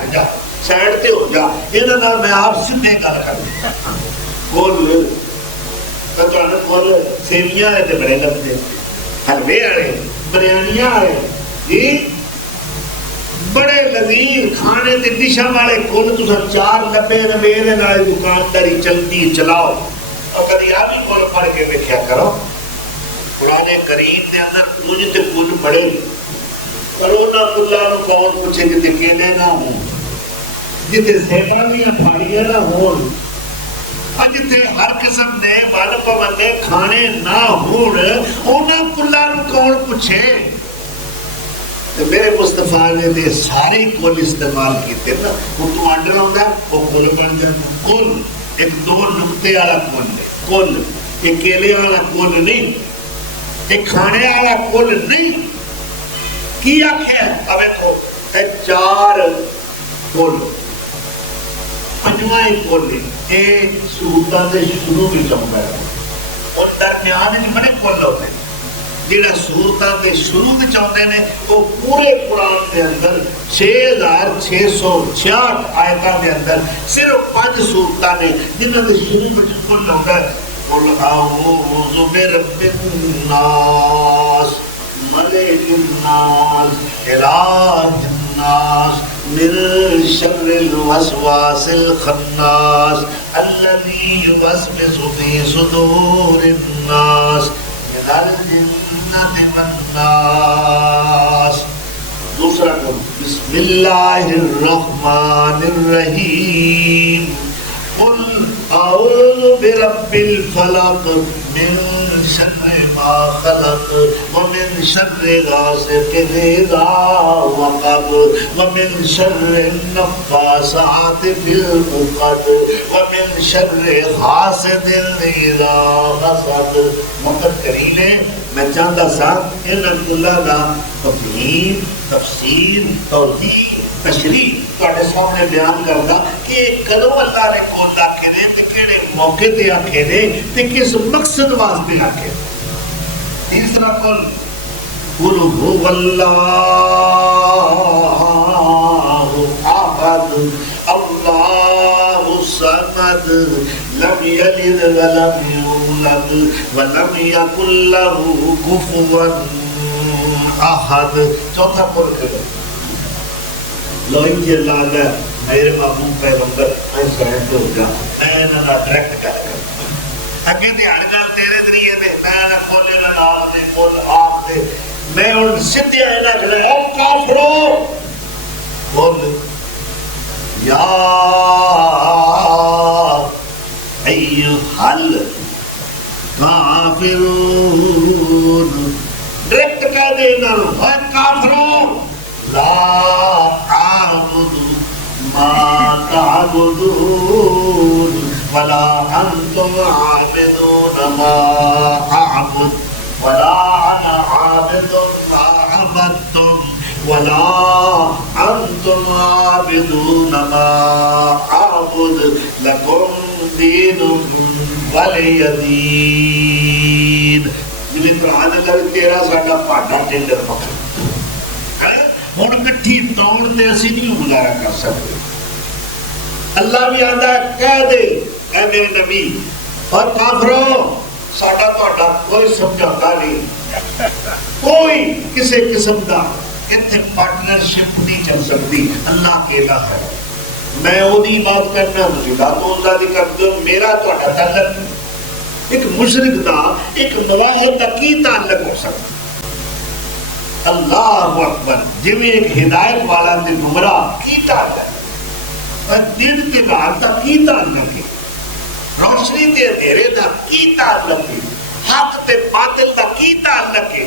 سائڈ تے ہو جا، انہاں دا میں آپ سیدھے گل کر بول کول سیویاں والے تے بڑے لگتے، حلوے والے، بریانیاں والے، جی بڑے لذیذ کھانے تے ڈشاں والے کول تساں چار لبے میرے نال دکانداری چلتی چلاؤ۔ اور کدی آ بھی کول پڑھ کے ویکھیا کرو، قرآن کریم دے اندر کچھ تے کچھ پڑھے، پر انہاں کلاں نوں کون پوچھے کہ کینے نہ ہون، جتے زیوراں دیاں پھاڑیاں نہ ہون، جتے ہر قسم دے ون پوندے کھانے نہ ہون، انہاں کلاں نوں کون پوچھے؟ میرے مصطفیٰ نے دے سارے کل استعمال کیتے نا، وہ تو آڈر ہوگا وہ کل بن جائے، کل ایک دو نقطے والا کل ہے، کل ایک کیلے والا کل نہیں، ایک کھانے والا کل نہیں، کی آکھے ابے کو چار کل پنجواں کل ایک سہولتاں دے شروع بھی چاہتا ہے، اور درمیان میں بڑے کل ہوتے ہیں جہاں سورتاں کے شروع میں چاہتے ہیں وہ پورے قرآن کے اندر 6666 آیتاں کے اندر صرف 5 سورتاں نے جنہاں کے شروع میں کل ہوتا ہے قل اعوذ برب الناس ملک الناس الہ الناس من شر الوسواس الخناس الذي يوسوس في صدور الناس من الجنة والناس۔ دوسرا کم بسم اللہ الرحمن الرحیم قل اعوذ برب الفلق من شر ما خلق ومن شر غاسق اذا وقب ومن شر النفاثات في العقد ومن شر حاسد اذا حسد۔ وقت کرینے میں چاہتا سا ان اللہ کا تفہیم، تفسیر، توضیح، تشریح تواڈے سامنے بیان کردا کہ کدوں اللہ نے کول آکھے نے تے کیڑے موقع تے آکھے نے تے کس مقصد واسطے آکھے۔ تیسرا قل هو اللہ احد اللہ الصمد لم یلد ولم یولد ولم یکن له کفوا احد۔ چوتھا قل کرو لوہی جی اللہ علیہ میرے محبوب پیغمبر میں سائن تو ہو جا، میں انہاں ڈائریکٹ کر اگے تے ہر گل تیرے ذریعے دے، میں نہ کھولے نہ نام دے کھول آپ دے، میں ان سدھے نہ کھلے او کافرو بول یا ایھا الکافرون، ڈائریکٹ کہہ دے انہاں نوں اے کافرو لا اعبد ما تعبدون ولا انتم عابدون ما اعبد ولا انا عابد ما عبدتم ولا انتم عابدون ما اعبد لكم دينكم ولي دين۔ جی قرآن اللہ تیرا ساڈا پاٹا ٹینڈر پکڑ ہوں مٹھی توڑ تے اسی نہیں گزارا کر سکتے۔ اللہ بھی آتا ہے کہہ دے اے میرے نبی اور کافروں ساڈا تہاڈا کوئی سمجھوتا نہیں، کوئی کسی قسم کا اتنے پارٹنرشپ نہیں چل سکتی، اللہ اکیلا ہے۔ میں وہی بات کرنا تھی بات اللہ دی کرتے ہو، میرا تہاڈا تعلق ایک مشرک دا ایک نواحد دا کی تعلق ہو سکتا؟ اللہ اکبر جویں ایک ہدایت والا تے گمراہ کی تعلق اور دن تے رات دا کی تعلق ہے، روشنی تے اندھیرے دا کی تعلق ہے، حق تے باطل دا کی تعلق ہے،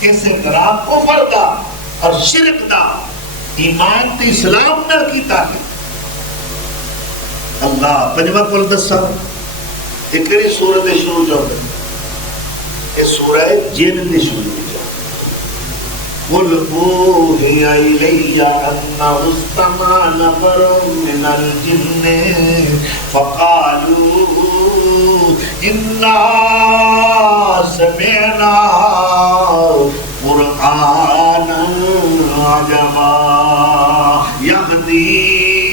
کسے طرح کفر دا اور شرک دا ایمان تے اسلام نال کی تعلق۔ اللہ پنجواں کول دساں ایک کیڑی سورت دے شروع جو یہ سورہ جن دے شروع قل اوحی الی انہ استمع نفر من الجن فقالوا انا سمعنا قرآنا عجبا یہدی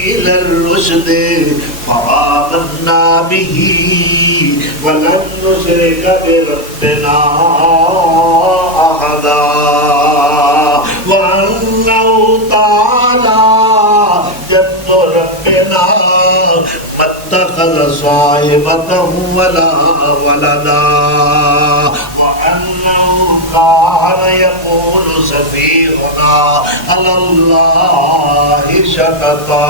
الى الرشد فآمنا به ولن نشرك بربنا أحدا وأنه تعالى جد ربنا ما اتخذ صاحبة ولا ولدا وأنه كان يقول سفيهنا على الله شططا۔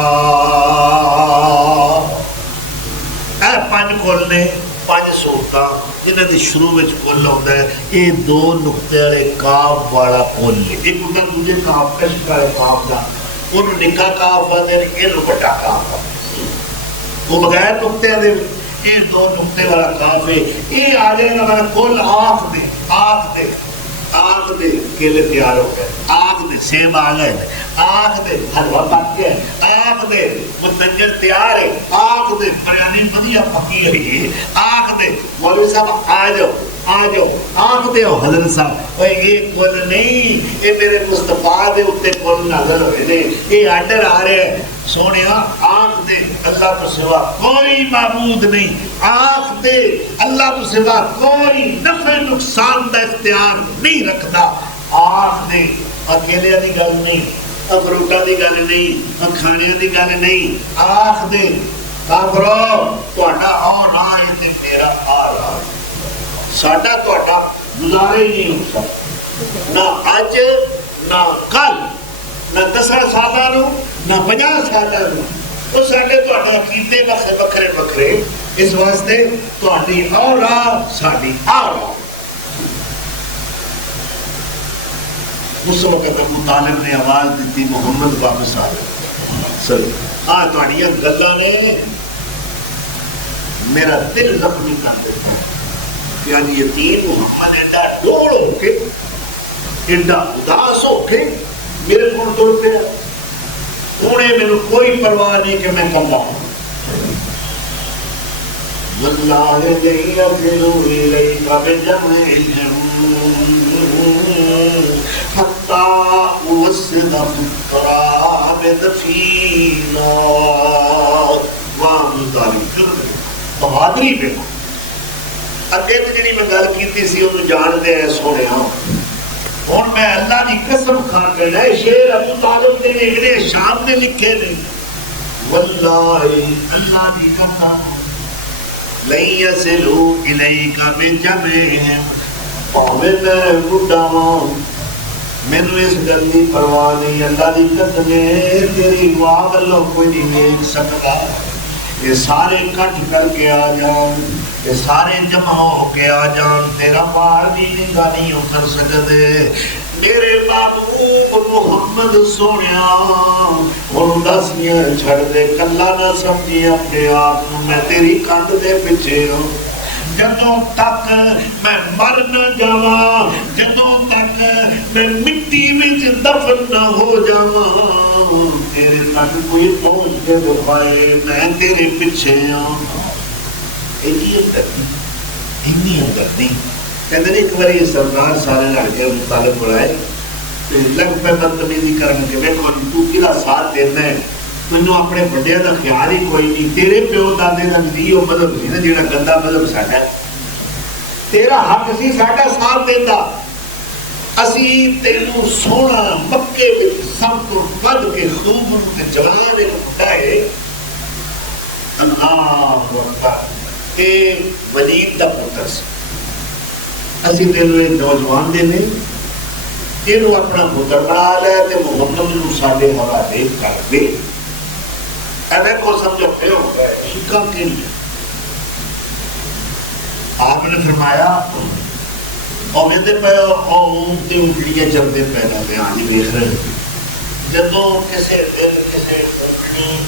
اے پانچ کول نے پانچ سورتاں جنہاں دی شروع وچ کول ہوندا ہے یہ دو نقطے والے کاف والا کول ہے، ایک ہوندا دوجے کاف کش والے کاف دا، انہوں نکا کاف آدھے نے یہ بڑا کاف آدھے وہ بغیر نقطے دے یہ دو نقطے والا کاف ہے، یہ آ جائے گا میں کل آنکھ دے آنکھ دے کیلے تیار ہو گئے، آنکھ دے سیب آ گئے، آنکھ دے حلوہ پک گیا، آنکھ دے متنجر تیار ہے، آنکھ دے بریانی بدیا پکی ہوئی ہے، آنکھ دے مولوی صاحب آ جاؤ آنکھ دے ہو حضرت صاحب یہ کل نہیں، یہ میرے مصطفیٰ دے اتے کل نظر ہوئے دے، یہ آڈر آ رہے ہیں سونے آنکھ دے اللہ تو سوا کوئی معبود نہیں، آنکھ دے اللہ تو سوا کوئی نفع نقصان دا اختیار نہیں رکھتا، آنکھ دے اکیلے دی گل نہیں، فروٹا دی گل نہیں، کھانے دی گل نہیں، آنکھ دے کافرو تہاڈا اور آئے تے میرا آ رہا ساڈا تہاڈا گزارے ہی نہیں ہو سکتا، نہ اج نہ کل، نہ 10 سالاں نو نہ 50 سالاں نو، وہ ساڈے تہاڈے عقیدے وکھرے وکھرے، اس واسطے تہاڈی اور ساڈی اور اس وقت ابو طالب نے آواز دیتی محمد واپس آ گئے سر تہاڈیاں گلاں نے میرا دل زخمی کر دیتا یعنی یتیم محمد ایڈا ڈوڑ ہو کے ایڈا اداس ہو کے میرے کو تر پیا، انہیں میرے کوئی پرواہ نہیں کہ میں کماؤں، واللہ لن یصلوا الیک بجمعہم حتی اوسد فی التراب دفینا، وہاں مزاری بہادری پہ اگے تو جی میں گل کی سی انہوں جانتے ہیں سونے ہوں میں اللہ کی قسم کھا کے نئے شیر ابو طالب نے ابن شام نے لکھے نہیں، واللہ اللہ کی قسم لن یصلوا الیک بجمعہم، پاوے میں بڈھا ہوں مینوں اس گل دی پرواہ نہیں، اللہ کی قسم تیری واہ گلوں کوئی نہیں دیکھ سکتا، یہ سارے کٹ کر کے آ جان، یہ سارے جمع ہو کے آ جان، تیرا بار بھی نگاہ نہیں اتر سکتے، میرے محبوب محمد سونیا انہوں دسیاں چھڑ دے کلا نہ سمجھی اپنے آپ میں تیری کانڈ دے پیچھے ہوں، جدوں تک میں مر نہ جاواں، جدوں تک میں مٹی وچ دفن نہ ہو جاواں، تیرے تک کوئی پہنچ کے دکھائے میں تیرے پیچھے ہوں۔ ہمدردی کہتے ہیں ایک بار یہ سردار سارے لڑکے مطالب بڑھائے لگ پہ بدتمیزی کرن کے ویکھو تو کیڑا ساتھ دینا ہے، مینوں اپنے بڑیاں دا خیال ہی کوئی نہیں، تیرے پیو دادے دا نہیں وہ مذہب نہیں نا جہاں گندا مذہب ساڈا ہے، تیرا حق سی ساڈا ساتھ دیندا، اسی تینوں سونا مکے وچ سب تو ود کے خوب تے جوان ایک بڑا ہے اللہ اکبر اے ولید دا پتر سی، اسی تینوں ایک نوجوان دے نہیں یہ اپنا پتر بنا لے تو محمد نو ساڈے حوالے کر دے. ایویں کو سمجھتے ہو شکا کے لیے آپ نے فرمایا اور پہ اونتے اونٹڑیاں چلتے پہ دھیان ہی دیکھ رہے. جدو کسی دن کسی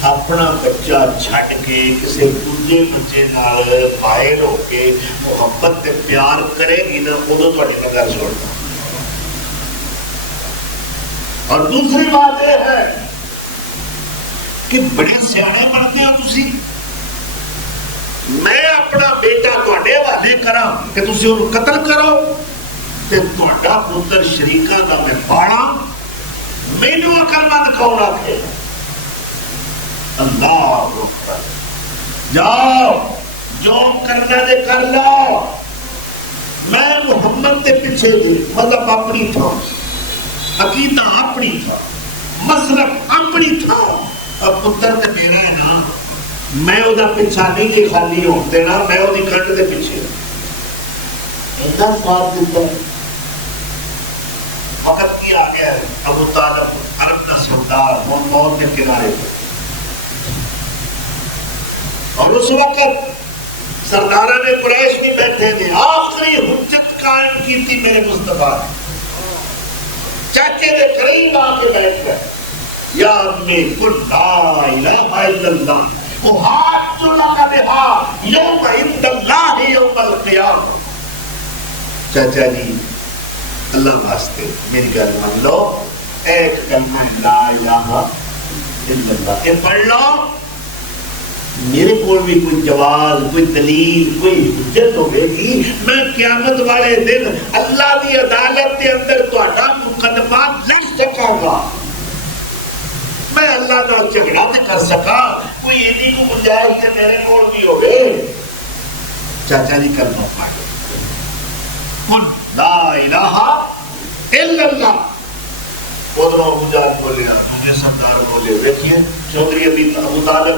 اپنا بچہ چھڈ کے کسی دوجے بچے نال مائل ہو کے محبت تے پیار کرے گی نا ادو تھوڑے گل چھوڑنا. اور دوسری بات یہ ہے کہ بڑے سیانے بنتے ہو تسی. میں اپنا بیٹا تھوڑے حوالے کرا کہ تسی انہوں قتل کرو تے تھوڑا پتر شریکاں دا میں پاڑا مینوں عقل مند کون رکھے. اللہ اکبر. جاؤ جو کرنا دے کر لو. میں محمد کے پیچھے دی مذہب اپنی تھا عقیدہ اپنی تھا مسلک اپنی تھا. اب پتر تے میرا ہے نا میں وہ پیچھا نہیں کہ خالی ہو دینا میں وہ کنڈ کے پیچھے اتنا سواد دیتا. وقت کی آ گیا ہے ابو طالب عرب کا سردار موت کے کنارے پر. اور اس وقت سردارہ نے قریش بھی بیٹھے تھے. آخری حجت قائم کی تھی میرے مصطفیٰ. چاچے دے قریب آ کے بیٹھ گئے. یا امی قل لا الہ الا اللہ احاج لک بہا یوم عند اللہ یوم القیامہ. چاچا جی اللہ واسطے میری گل مان لو. ایک کلمہ لا الہ الا اللہ یہ پڑھ لو. میرے کو بھی کوئی جواز کوئی دلیل کوئی حجت ہوگی گی. میں قیامت والے دن اللہ کی عدالت کے اندر تہاڈا مقدمہ لڑ سکاں گا. میں اللہ کا جھگڑا تو کر سکا. کوئی ایسی کو گنجائش کہ میرے کو بھی ہوگی. چاچا جی کلمہ پڑھ قل لا الہ الا اللہ. ادھر ابو جہل بولے مجھے سردار بولے دیکھیے چودھری ابو طالب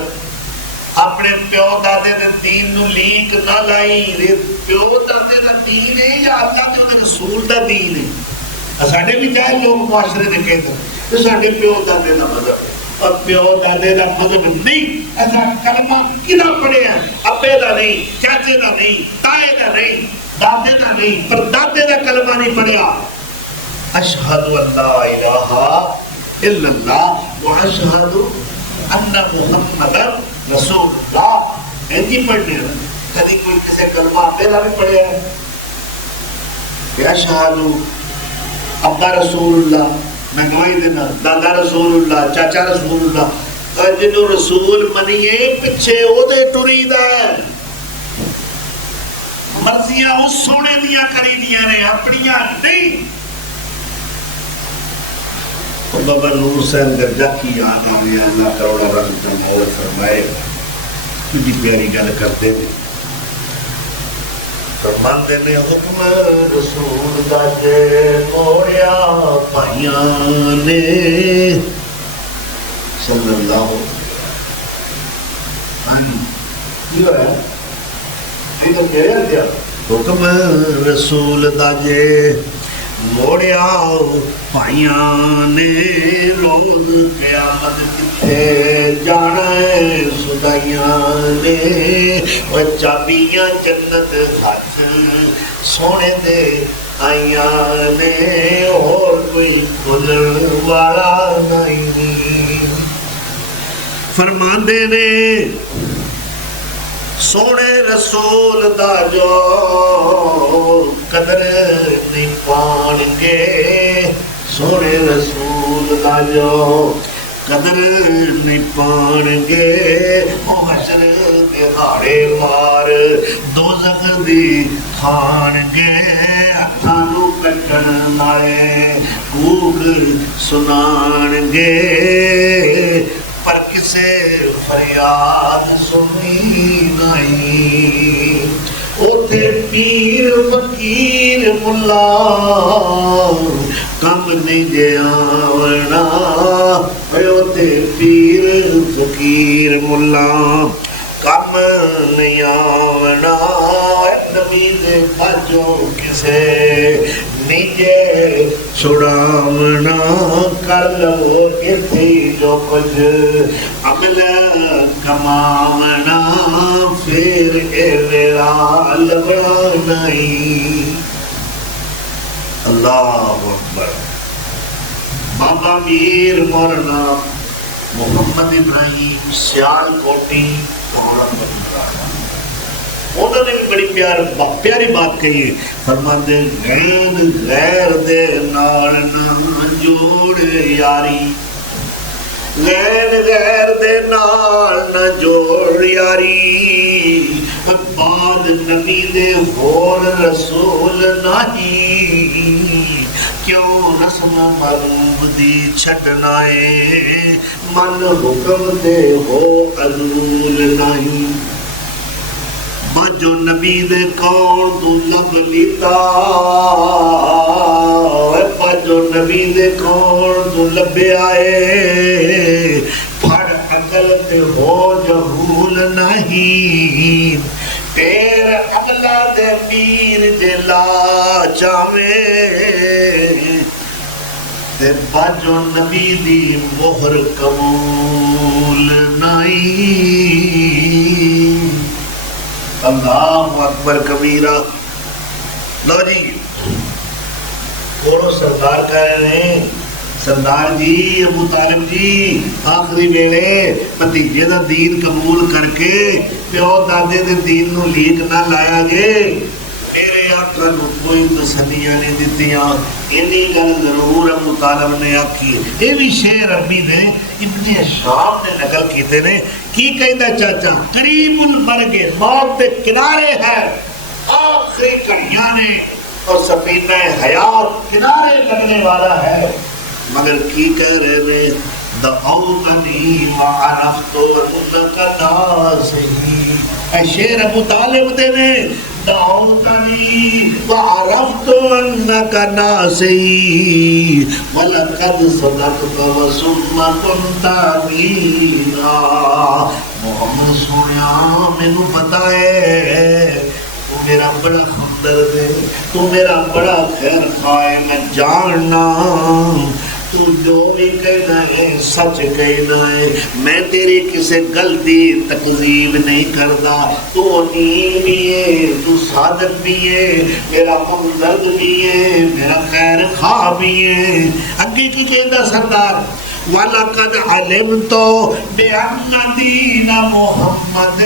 اپنے پیو دادے دے دین نو لیک نہ لائی. پیو دادے دا دین ہے یا اللہ دے رسول دا دین ہے. ساڈے بھی چاہے لوگ معاشرے دے کہتے ہیں ساڈے پیو دادے دا مذہب اور پیو دادے دا مذہب نہیں. ایسا کلمہ کنا پڑھیا ابے دا نہیں چاچے دا نہیں تائے دا نہیں دادے دا نہیں پر دادے دا کلمہ نہیں پڑھیا. اشہد ان لا الہ الا اللہ و اشہد ان محمد رسول اللہ. ایسی پڑھنے کدی کوئی کسی کلمہ پہلا بھی پڑھے ہے کہ اشہد ابا رسول اللہ میں گواہی دینا دادا رسول اللہ چاچا رسول اللہ. جنہوں رسول منیے پیچھے وہ دے ٹری دا ہے. مرضیاں اس سونے دیاں کری دیاں نے اپنیاں نہیں. بابا نور صاحب درجہ کی یاد آ گیا. اللہ کروڑا رحمت اللہ فرمائے تجھی پیاری گل کرتے تھے. فرماندے نے حکم رسول دا جے موڑیا بھائیاں نے صلی اللہ علیہ وسلم. حکم رسول دا جے موڑیا بھائیاں نے روز قیامت کتے جانا سدائیاں نے. وہ چابیاں جنت ہاتھ سونے دے آئیاں نے اور کوئی کھلن والا نہیں. فرماندے نے سونے رسول دا جو قدر نہیں پان گے. سونے رسول دا جو قدر نہیں پان گے. او حشر دہاڑے مار دوزخ دی کھان گے. ہتھاں نو کٹن لائے کوک سنان گے پر کسے فریاد سنی نہیں. اوتھے پیر فقیر ملا کم نہیں جے آونا. اوتھے پیر فقیر ملا کم نہیں آونا. نبی دے کھجوں کسے نیجے چھڑاونا کر لو اتھی جو کچھ عمل کماونا پھر اے ویلا لبنا نہیں۔ اللہ اکبر۔ بابا میر مولانا محمد ابراہیم سیال کوٹی انہوں نے بھی بڑی پیاری بات کہی ہے، فرماتے غیر دے نال نہ جوڑ یاری، غیر دے نال نہ جوڑ یاری، بعد نبی دے ہور رسول نہیں، کیوں رسم معروف دی چھڈنا ہے، من حکم دے ہو عدول نہیں، جو نبی دے کون تو لب لیتا، جو نبی دے کون تو لبے آئے، پھڑ عقل دے ہو جہول نہیں، پیر اگلا دے پیر دے لا چاوے، تے باجو نبی دی مہر قبول نہیں۔ اللہ اکبر کبیرہ۔ لو جی کونوں سردار کہہ رہے ہیں، سردار جی ابو طالب جی آخری ویلے بھتیجے دا دین قبول کر کے پیو دادے دے دین نو لیک نہ لایا گے، میرے آقا نو کوئی تسلیاں نہیں دتیاں، اینی گل ضرور ابو طالب نے آکھی۔ یہ بھی شعر عربی نے ابن شام نے نقل کیتے نے، کی کہندا چاچا قریب المرگ، موت کے کنارے ہے، آخری گھڑیاں نے اور سفینہ حیات کنارے لگنے والا ہے، مگر کی کہہ رہے ہیں دعوتنی وعرفت انک ناصحی، اے شعر ابو طالب دے نے، دعوتنی وعرفت انک ناصحی ولقد صدقت وثم كنت امينا، محمد سونیا مینوں پتہ ہے تو میرا بڑا ہمدرد ہے، تو میرا بڑا خیر خواہ ہے، میں جاننا تو جو بھی کہنا ہے سچ کہنا ہے، میں تیری کسی غلطی تکذیب نہیں کرتا، تو امین بھی ہے، تو صادق بھی ہے، میرا ہمدرد بھی ہے، میرا خیر خواہ بھی ہے۔ اگے کی کہتا سردار وَلَقَدْ عَلِمْتُ بِأَنَّ دِينَ مُحَمَّدٍ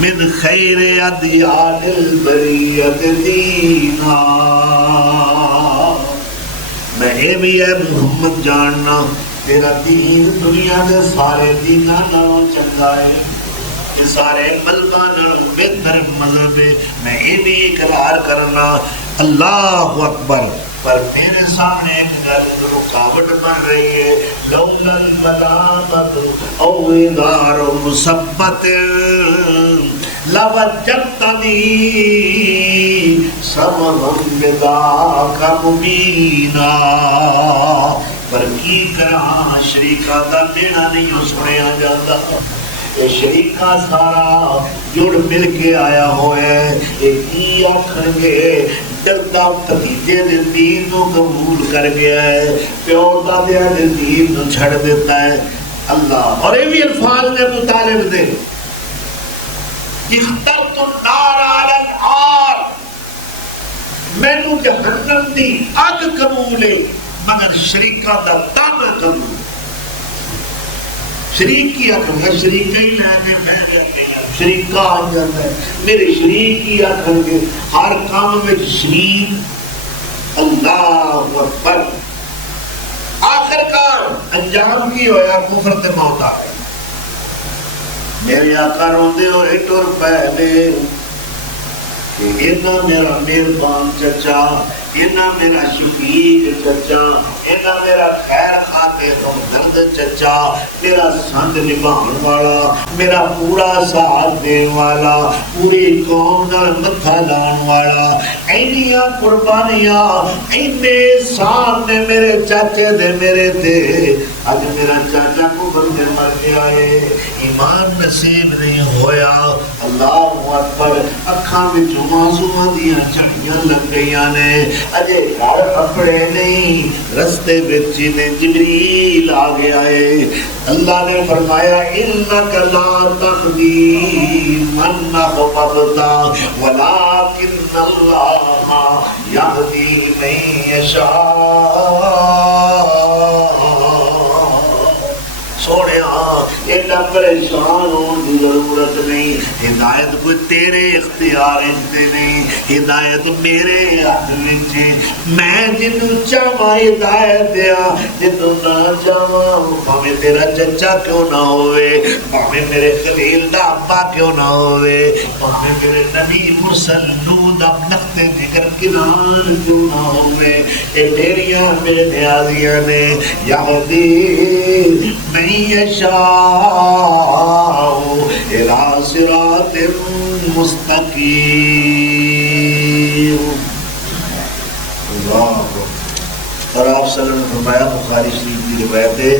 من خیر ادیان البریت دینا، میں بھی اے محمد جاننا تیرا دین دنیا دے سارے دیناں نالوں چنگا ہے، یہ سارے مذہباں نالوں بہتر مذہب ہے، میں یہ بھی اقرار کرنا۔ اللہ اکبر۔ پر میرے سامنے ایک گل رکاوٹ بن رہی ہے، لولا الملامت او انذار مثبت لوجدتنی سمعا بذاک مبینا، پر کی کراں شریکاں دا بیڑا نہیں سنیا جاتا، یہ شریکہ سارا جڑ مل کے آیا ہوا ہے، یہ کی آکھن گے ڈردا بھتیجے دے دین نو قبول کر گیا ہے، پیو دادیا دے دین نو چھڑ دیتا ہے۔ اللہ اور یہ بھی الفاظ نے ابو طالب دے، اخترت النار علی النار، مینوں جہنم دی اگ قبول ہے مگر شریکاں دا تانا قبول، شریک کی آخر شریک ہی لینے میں شریک آ جاتا ہے، میرے شریک ہی آخر کے ہر کام میں شریک۔ اللہ اکبر۔ آخر کار انجام کی ہویا کفر تے موت آ گئی۔ میرے آقا روندے ہوئے ٹر پہلے کہ اینا میرا مہربان چچا، اینا میرا شفیق چچا، اینا میرا خیر خاتے ہمدرد چچا، میرا سند نبھان والا، میرا پورا ساتھ دین والا، پوری قوم دا متھا لان والا، اینیاں قربانیاں اینے سامنے میرے چاچے دے میرے تے، اج میرا چاچا کو بندے مر گیا ہے، ایمان نصیب نہیں ہویا۔ اللہ اکبر اکھاں وچوں آنسواں دیاں جھڑیاں لگ گئیاں نے اجے گھر اپنے نہیں رستے وچ جبریل آ گیا ہے اللہ نے فرمایا انک لا تہدی من احببت ولکن اللہ یہدی من یشاء سونے ایڈا پریشان ہونے کی ضرورت نہیں ہدایت کوئی تیرے اختیار سے نہیں ہدایت میرے ہاتھ میں میں جنوں چاہواں ہدایت دیا جنوں نہ چاہواں بھاویں تیرا چچا کیوں نہ ہوئے بھاویں میرے خلیل دا ابا کیوں نہ ہوئے بھاویں میرے نبی مرسل نوح دا نقط جگر کنار کیوں نہ ہوئے اے میریاں بے نیازیاں نے یہدی من یشاء الی صراط مستقیم اللہ اور آپ صلی اللہ علیہ وسلم نے فرمایا بخاری شریف کی روایت ہے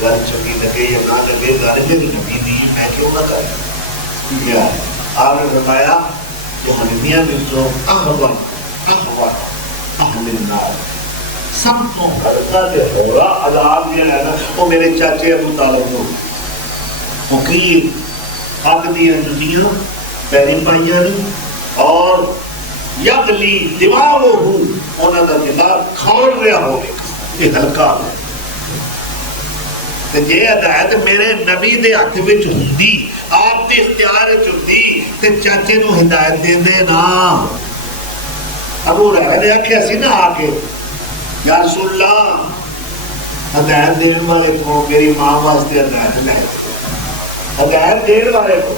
گھر چنگی لگے یا نہ لگے گھر میری نبی نہیں میں کیوں نہ کروں کیا ہے آپ نے فرمایا جو حنیفیہ میں جو احوال اہل النار سب کو ہلکا دے ہورا عذاب یہ ہے نا وہ میرے چاچے ابو طالب کو مقیم حق دیا دنیا پیری پائیاں اور یغلی دیوارو ہوں انہوں نے دماغ کھوڑ رہا ہو یہ ہلکا ہے تے جے ہدایت میرے نبی دے ہاتھ وچ ہوندی آپ دے اختیار وچ ہوندی تے چاچے نو ہدایت دے دے نا ابو ہریرہ نے آکھیا سی نا آ کے یا رسول اللہ ہدایت دین والے کو میری ماں واسطے ہدایت لے ہدایت دین والے کو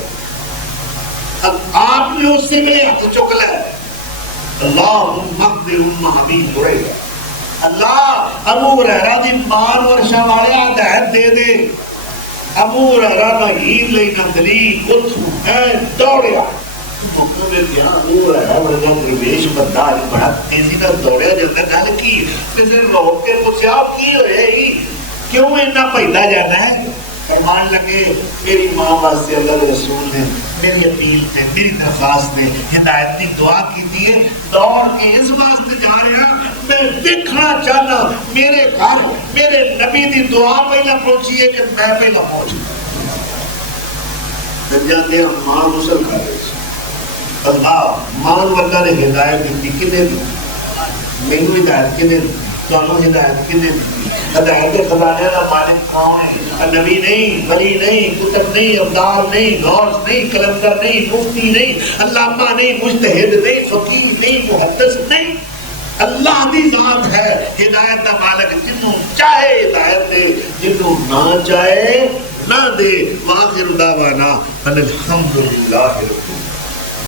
آپ نے اس سے میرے ہاتھ چک لے اللہم اقدر حبیب ہو رہے اللہ ابو ہریرہ دی مان ورشا والے ہدایت دے دے ابو ہریرہ نہ ہیر لئی نہ دلیل کچھ ہے دوڑیا موقع میں دیا ابو ہریرہ ورگا درویش بندہ بڑا تیزی نہ دوڑیا جلدا گل کی کسی روک کے پوچھا کی ہوئے گی کیوں اتنا پہلا جانا ہے فرمان لگے میری ماں واسطے اللہ کے رسول نے میری اپیل تے میری درخواست نے ہدایت کی دعا کی ہے دوڑ کے اس واسطے جا رہے ہیں میں دیکھنا چاہنا میرے گھر میرے نبی دی دعا پہلا پہنچی ہے کہ میں پہلا پہنچوں جاتے ہیں ماں غسل کر رہے ہیں اللہ مان واللہ نے ہدایت دی کنے دی مینوں ہدایت کنے دی تانوں ہدایت کنے دی ہدایت خزانے کا مالک کون ہے نبی نہیں ولی نہیں کتب نہیں ابدال نہیں غوث نہیں کلندر نہیں مفتی نہیں علامہ نہیں مجتہد نہیں فقیہ نہیں محدث نہیں اللہ دی ذات ہے ہدایت کا مالک جنوں چاہے ہدایت دے جنوں نہ چاہے نہ دے واخر دعوانا ان الحمدللہ رب